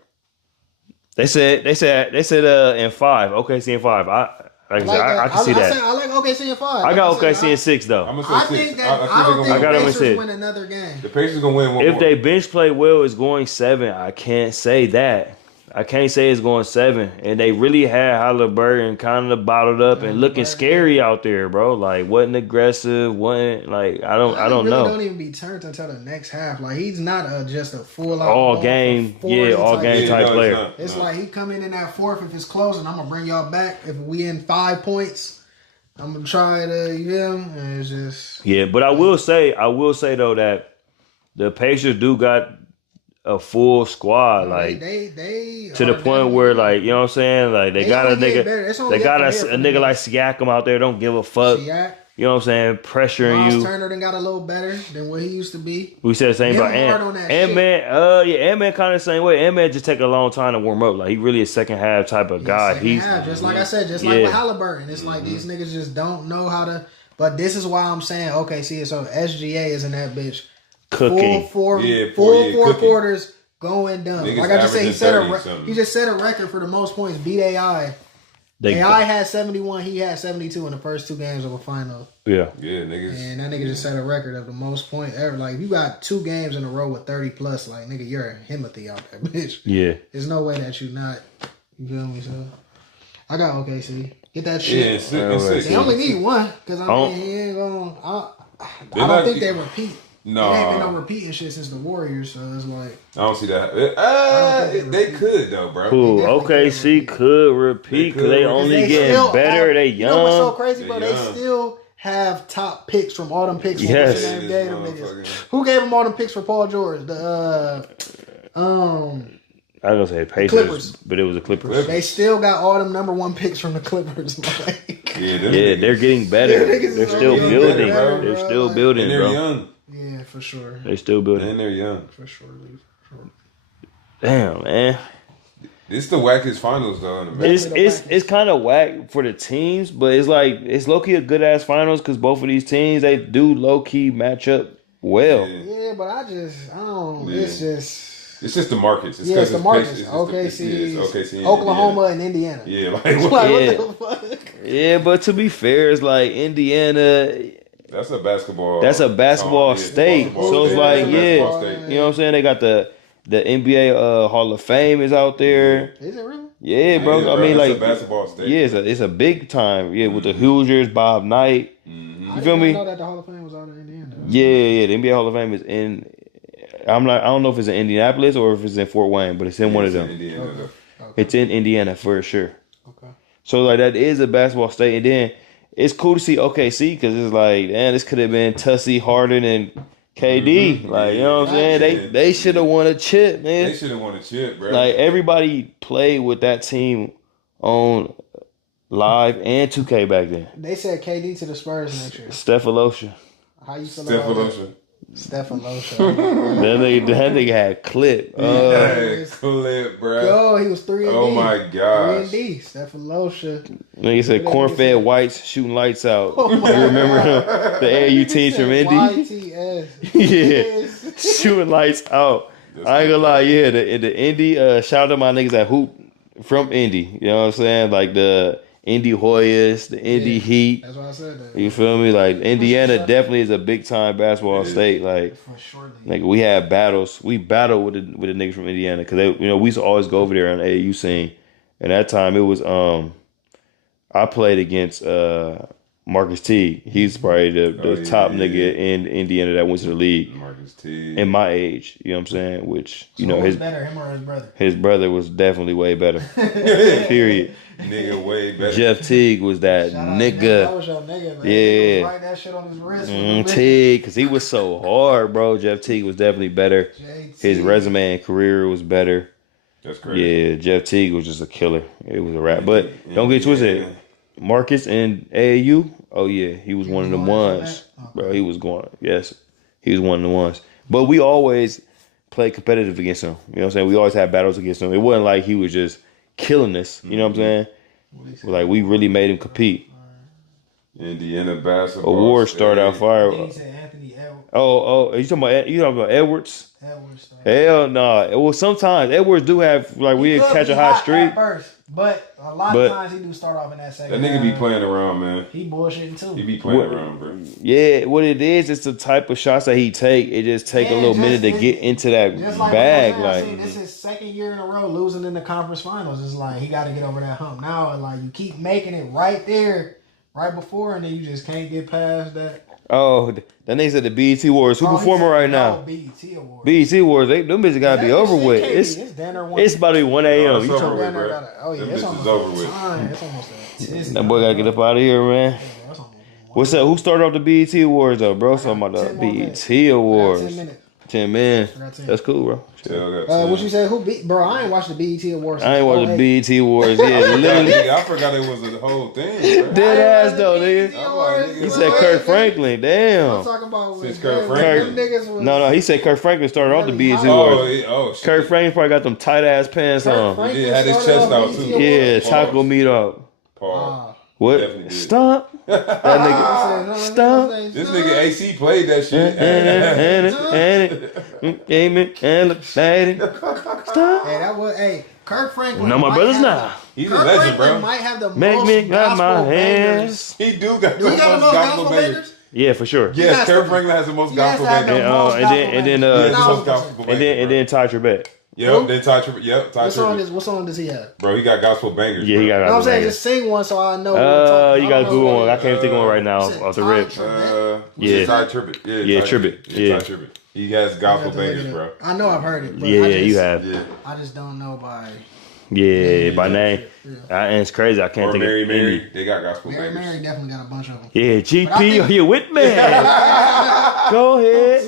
They said in 5. OKC in 5. I can see that. I like OKC in 5. I got OKC in 6 though. I'm gonna say I 6. think that I don't think I got the him at Pacers 6. win another game. The Pacers gonna win one If more. they bench play well, it's going 7. I can't say that. I can't say it's going 7. And they really had Halliburton kind of bottled up and looking scary out there, bro. Like wasn't aggressive, wasn't like I don't know. Don't even be turned until the next half. Like he's not just a full out All game type player. It's like he come in that 4th if it's close, and I'm gonna bring y'all back. If we in 5 points, I'm gonna try to and it's just But I will say though that the Pacers do got a full squad, like they to the point where, like, you know what I'm saying, like they got a nigga, they got a nigga like Siakam out there, don't give a fuck. You know what I'm saying, pressuring Miles you. Turner done got a little better than what he used to be. We said the same about Ant-Man. Ant-Man kind of the same way. Ant-Man just take a long time to warm up. Like he really a second half type of guy. He's just like I said, just like with Halliburton. It's like these niggas just don't know how to. But this is why I'm saying so SGA is in that bitch. Cooking. Full 4 quarters going dumb. Niggas like I just said, he just set a record for the most points. Beat AI. AI had 71. He had 72 in the first 2 games of a final. Yeah, niggas. And that nigga just set a record of the most points ever. Like, if you got 2 games in a row with 30 plus, like, nigga, you're a Himothy out there, bitch. Yeah. There's no way that you not. You feel me? So, I got OKC. Get that shit. Yeah, 6. They only need 1, because I mean, he ain't going to. I don't think they repeat. No. There ain't been no repeating shit since the Warriors, so it's like. I don't see that. They could, though, bro. Cool. OKC could repeat because they only getting better. They young. You know what's so crazy, bro? They still have top picks from all them picks. Yes. Who gave them all them picks for Paul George? I was gonna say Pacers, but it was the Clippers. They still got all them number 1 picks from the Clippers. They're getting better. They're still building. They're still building, they're bro. Young. Yeah, for sure. They're still building. And they're young. For sure. Damn, man. It's the wackest finals though. It's kind of whack for the teams, but it's like it's low key a good ass finals because both of these teams they do low key match up well. Yeah, but I don't. Yeah. It's just It's just the markets. It's Yeah, it's the markets. it's OKC, OKC, Oklahoma, and Indiana. Yeah, like Like, what? Yeah. what the fuck? Yeah, but to be fair, it's like Indiana. That's a basketball. That's a basketball town. Yeah, state. basketball So it's state. like, That's a yeah, basketball state. you know what I'm saying? They got the NBA Hall of Fame is out there. Is it really? Yeah, bro. Yeah, I mean, it's like, a basketball state. yeah, it's a big time. Yeah, with the Hoosiers, Bob Knight. I feel didn't me? know that the Hall of Fame was out in Indiana. Yeah. The NBA Hall of Fame is in. I don't know if it's in Indianapolis or if it's in Fort Wayne, but it's in one of them. Indiana. Okay. It's in Indiana for sure. Okay. So like that is a basketball state, and then it's cool to see OKC because it's like, man, this could have been Tussy, Harden, and KD. Like, you know what I'm saying? They should have won a chip, man. They should have won a chip, bro. Like everybody played with that team on Live and 2K back then. They said KD to the Spurs next year. Stephalosha. How you feel about that? Stephalosha. Stephalosha. That nigga had clip. Clip, bro. Yo, he was 3 and D. Oh my gosh. 3 and D. Stephalosha. Nigga said corn-fed whites shooting lights out. You remember him? The AAU teams from Indy? YTS. Yeah. Shooting lights out. I ain't gonna lie, yeah, the Indy, shout out to my niggas that hoop from Indy. You know what I'm saying? Like the Indy Hoyas, the Indy Heat. That's why I said that. You feel me? Like Indiana definitely is a big time basketball state. Like, For sure. like we had battles. We battled with the niggas from Indiana because they, you know, we used to always go over there on the AAU scene. And that time it was I played against Marcus T. He's probably the top nigga in Indiana that went to the league. Marcus T. In my age, you know what I'm saying? Which, you know, who's better, him or his brother? his brother was definitely way better. Period. Nigga way better. Jeff Teague was that Shout out, nigga. That was your nigga, man. Yeah. He was writing that shit on his wrist. Teague, because he was so hard, bro. Jeff Teague was definitely better. JT. His resume and career was better. That's crazy. Yeah, Jeff Teague was just a killer. It was a rap. But don't get twisted. Marcus and AAU, oh yeah, he was one of them ones. Bro, he was going. Yes, he was one of the ones. But we always played competitive against him. You know what I'm saying? We always had battles against him. It wasn't like he was just killing us. You know what I'm saying? Like, we really made him compete. Indiana basketball. Awards started out fire. He said Anthony Edwards. Oh, you talking about Edwards? Hell no. Well, sometimes Edwards do have, like, we catch a hot streak. First, but a lot of times he do start off in that second. That nigga be playing around, man. He bullshitting too. He be playing around, bro. Yeah, what it is, it's the type of shots that he take. It just take a little minute to get into that bag. Like, this is his second year in a row losing in the conference finals. It's like he got to get over that hump now. And like you keep making it right there, right before, and then you just can't get past that. oh, that nigga said the BET Awards. Who performing right now? BET Awards. BET Awards, them bitches gotta be over with. It's about to be 1 a.m. You talking? with, bro. Oh yeah, Them it's bitches almost over with. time. It's almost a That boy gotta get up out of here, man. What's up? Who started off the BET Awards though, bro? Talking about the 10 more minutes. BET Awards. 10 minutes. 10 man. I got 10. That's cool, bro. What you said? Who beat? Bro, I ain't watched the BET Awards. I ain't watched the BET. BET Awards. Yeah, literally. I forgot it was a whole thing, bro. Dead ass though, nigga. nigga, He said Kurt Franklin. I'm Damn. talking about Since when Kurt Franklin. them niggas was, No, he said Kurt Franklin started off the BET Oh, Awards. Shit. Kurt Franklin probably got them tight ass pants Kurt on. Franklin He had his started chest off out, BET too. Awards. Yeah, Pause. taco meat up. Paul. What? Definitely did. Stop. That nigga. Stop. This nigga AC played that shit. Gaming and look at it. Stop. Hey, that was Kurt Franklin. No, my might brothers have- now. He's a Kurt legend, Franklin bro. might have the Make most me got my gospel bangers. hands. He do got Do he the got the most most gospel gospel bangers. bangers? Yeah, for sure. He Yes, has Kurt to- Franklin has the most He has gospel to have the bangers. most And gospel then He has the bangers. most gospel bangers. and then Ty Trebek. Yep, then Ty Tribbett. Yep, Ty What song, Tribbett. what song does he have? Bro, he got gospel bangers. Yeah, he got. No, I'm saying just sing one so I know. what we're talking- You got a I don't good know one. I what can't think of one right now You said off the Ty rip. Tribbett? Yeah. Ty Tribbett. Yeah, Ty Tribbett. Yeah, Yeah. Ty Tribbett. He has gospel I have to look bangers, it bro. up. I know I've heard it. But Yeah, I just, you have. Yeah. I just don't know by Yeah, by name. Yeah. And it's crazy. I can't Or think Mary of Mary. any. They got gospel Mary. bangers. Mary definitely got a bunch of them. Yeah, But I GP, think- are you with me? Go ahead.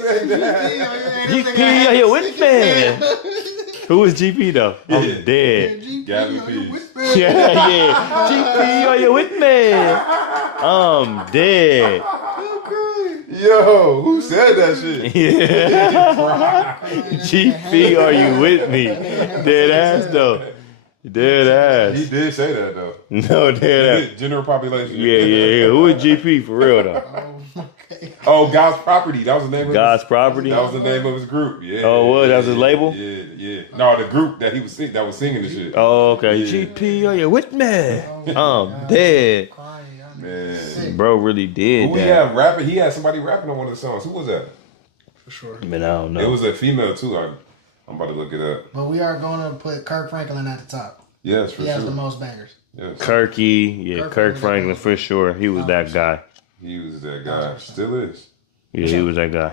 GP, are you with me? Who is GP though? I'm dead. Gavin Pease. Yeah. GP, are you with me? I'm dead. Yo, who said that shit? Yeah. GP, are you with me? Dead ass though. Dead He ass. did say that though. No, dead ass. General population. Yeah. Who is GP for real though? Oh my Oh, God's Property. That was the name of God's Property. That was the name of his group. Yeah. Oh, what? That was his label? Yeah. No, the group that he was that was singing the shit. Oh, okay. Yeah. GP, are you with me? I'm dead. Man. Bro really did Who that. he had rapping? He had somebody rapping on one of the songs. Who was that? For sure. Man, I don't know. It was a female too. I'm about to look it up. But we are going to put Kirk Franklin at the top. Yes, for He sure. has the most bangers. Yes. Kirky, yeah, Kirk Franklin for sure. He was that guy. He was that guy. Still is. Yeah, he was that guy.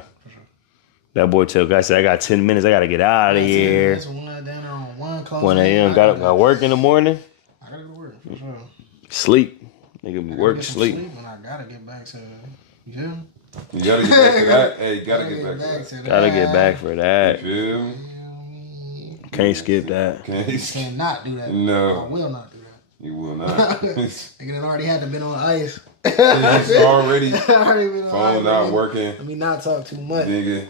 That boy Telga said, I got 10 minutes. I got to get out of here. It's 1 down there on 1 1 a.m. Got work in the morning. I got to go to work, for sure. Sleep. Nigga, work, Get some sleep. And I got to get back to you feel me? You gotta get back to that. Hey, you gotta get back to that. Gotta get back for that. You feel me? Can't skip that. Cannot do that. No. I will not do that. You will not. Nigga done already had to been on ice. It's already already been on phone ice. not working. Let me not talk too much. Nigga.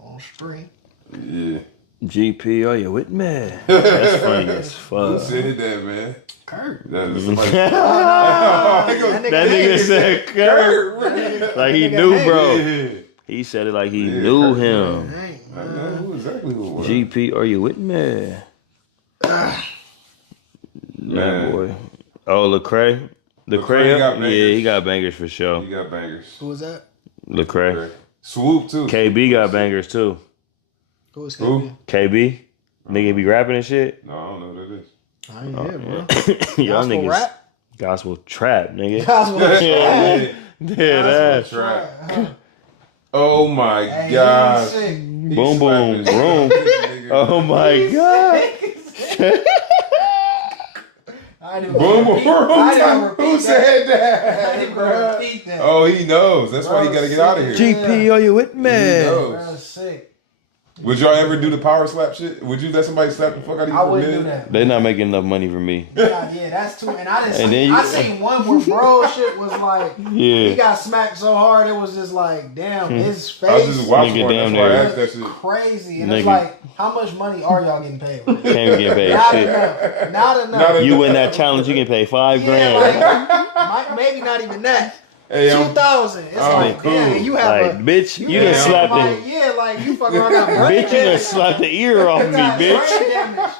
On stream. Yeah. GP, are you with me? That's funny as Who fuck. said that, man? Kurt. That is somebody. That nigga said Kurt. Like he knew, bro. Yeah. He said it like he knew Kurt. him. Dang, I know who exactly who it was. GP, are you with me? That Man. boy. Oh, Lecrae. Lecrae got bangers. Yeah, he got bangers for sure. He got bangers. Who was that? Lecrae. Swoop too. KB got bangers too. Who was Who? KB. Nigga be rapping and shit. No, I don't know who that is. I ain't hear, bro. Y'all Gospel niggas. rap? Gospel trap, nigga. Gospel Yeah, that. Trap. Oh my Hey, god. sick. Boom, boom, boom. Oh my god. I didn't Boom, boom, repeat- I didn't boom. repeat Who that. said I that? didn't bruh? repeat that. Oh, he knows. That's why he gotta get out of here. GP, are you with He me? knows. Bro, sick. Would y'all ever do the power slap shit? Would you let somebody slap the fuck out of you? I for a wouldn't do minute? that. They not making enough money for me. Yeah, that's too. And I didn't. And See, then you- I seen one where bro shit was like, Yeah. he got smacked so hard it was just like, damn, his I face just watched Nigga one. down That's why I there. asked that shit. crazy. And it's Nigga. like, how much money are y'all getting paid? For this? Can't get paid Not shit. enough. Not enough. Not You win that challenge, you can pay $5 grand. Like, maybe not even that. Hey, I'm 2,000. It's like, cool. damn, you have Like, a. bitch, you have done slapped like, the yeah, like you fucking around got brain bitch, you done damage. slapped the ear off You me, got bitch. brain damage.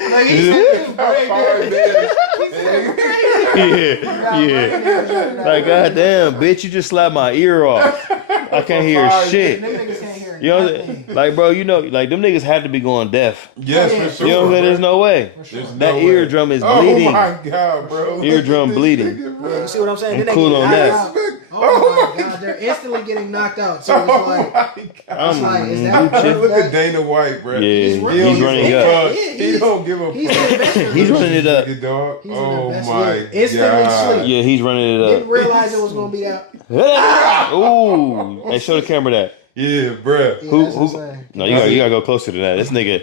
Like he said, you brain damage. He said, brain Yeah. Like, goddamn, bitch, you just slapped my ear off. I can't hear shit. Them niggas can't hear You know, nothing. like, bro, you know, like, them niggas have to be going deaf. Yes, Yeah. for sure. You know what I'm saying? There's bro. no way. There's That no eardrum way. is bleeding. Oh my god, bro. Eardrum bleeding. You see what I'm saying? I'm Then they cool get on knocked that. out. Oh my god, they're instantly getting knocked out. So it's like, I'm like, is that- Gucci. Look at Dana White, bro. Yeah, He he's don't running give a up. fuck. Yeah, He don't give a he's fuck. an investor. He's running it up. Nigga, dog. He's an Oh investor. my Yeah. Instantly god. sleep. Yeah, he's running it Didn't up. realize it was gonna be that. Ooh. Hey, show the camera that. Yeah, bruh. Yeah, Who- that's who- insane. No, you gotta go closer to that. This nigga,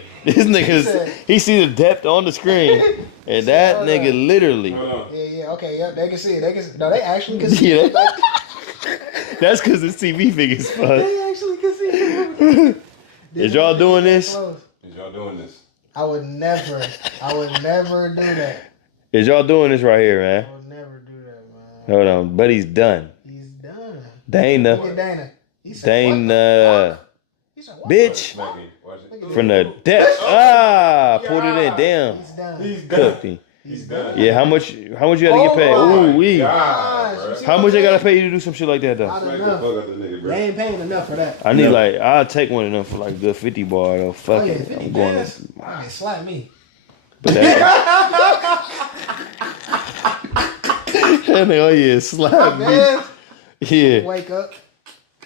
he see the depth on the screen, and that nigga literally. Hold on. Yeah, okay, yep, they can see it. They can. No, they actually can see Yeah, it. that's because it's TV figures, fuck. They actually can see it. Is y'all doing this? Close. Is y'all doing this? I would never do that. Is y'all doing this right here, I man? would never do that, man. Hold on, but he's done. He's done. Dana, Look at Dana. He said, Dana, He said, what? bitch, Smack me. Watch it. from the depth. Ah, pulled it in. Damn, He's done. He's cooked done. him. He's done. Yeah, how much you gotta get paid? Oh my Ooh, wee. God, Gosh, you see How what much I'm they gotta saying? pay you to do some shit like that though? Not Smack the enough. fuck out the nigga, bro. They ain't paying enough for that. I need like I'll take one of them for like a good 50 bar though. Fuck Oh yeah, it, 50 I'm going. bands. Alright, slap me. But that, oh yeah, slap me. Man, Yeah. wake up.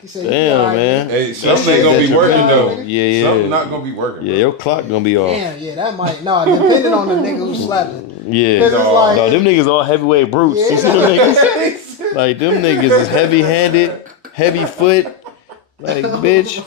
He said, Damn, you alright, man. Hey, That something shit ain't gonna be that working you though. got, Yeah, yeah. Something not gonna be working. Yeah, bro. your clock gonna be off. Damn, yeah, that might. No, depending on the nigga who's slapping. Yeah. 'Cause it's like- No, them niggas all heavyweight brutes. You see them niggas? Like them niggas is heavy handed, heavy foot. Like bitch.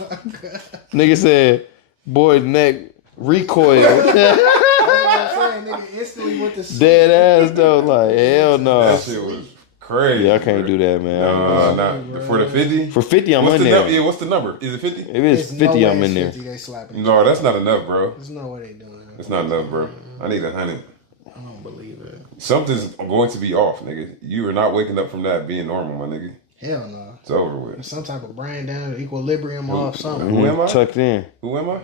Nigga said, boy neck recoil. That's what I'm saying, nigga. Instantly with the Dead ass though. Like hell no. That shit was crazy. Yeah, I can't bro. do that, man. No, not for the 50. For 50, I'm What's in the there. number? Yeah, what's the number? Is it 50? If it's There's 50, no I'm way in it's there. 50, they slapping. No, that's not enough, bro. There's no way they doing that. It's not enough, bro. I need 100. I don't believe it. Something's going to be off, nigga. You are not waking up from that being normal, my nigga. Hell no. It's over with. Some type of brain down, equilibrium off something. Who am I? Tucked in. Who am I?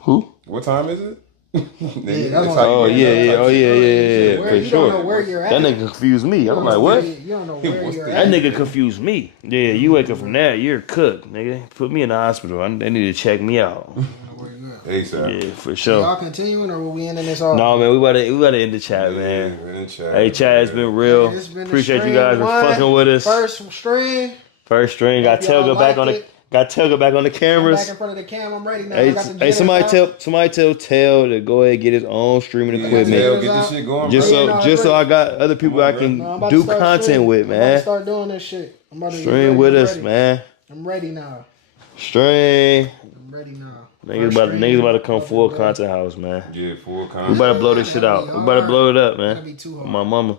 Who? What time is it? Oh yeah, Where for you sure. don't know where you're at. That nigga confused me. I'm like, what? You don't know where you're That at. nigga confused me. Yeah, you wake up from that, you're cooked, nigga. Put me in the hospital. They need to check me out. Where you at. ASAP. Yeah, for Y'all sure. continuing or will we ending this off? No, man, we about to end the chat, man. Yeah, in the chat, Hey, chat, it's been real. Hey, this been the Appreciate you stream guys for one. fucking with us. First string. First string. Got Hope y'all Telga back on liked the. it. Got Telga back on the I'm cameras. back in front of the cam. I'm ready now. Hey, I got the hey, somebody jitters tell Tel to go ahead and get his own streaming equipment. Get this shit going, Just bro. so I got other people I can No, I'm about do to start content streaming. with, I'm about to man. start doing this shit. I'm about to Stream with us, ready. man. I'm ready now. Stream. I'm ready now. Niggas about to come full content house, man. Yeah, full We content. about to blow this shit out. We about to blow it up, man. My mama.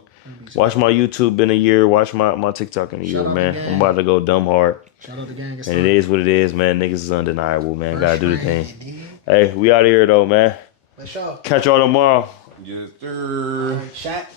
Watch my YouTube in a year. Watch my TikTok in a year, out man. the gang. I'm about to go dumb hard. Shout out the gang. And it is what it is, man. Niggas is undeniable, man. Gotta do the thing. Hey, we out of here, though, man. For sure. Catch y'all tomorrow. Yes, sir. Chat.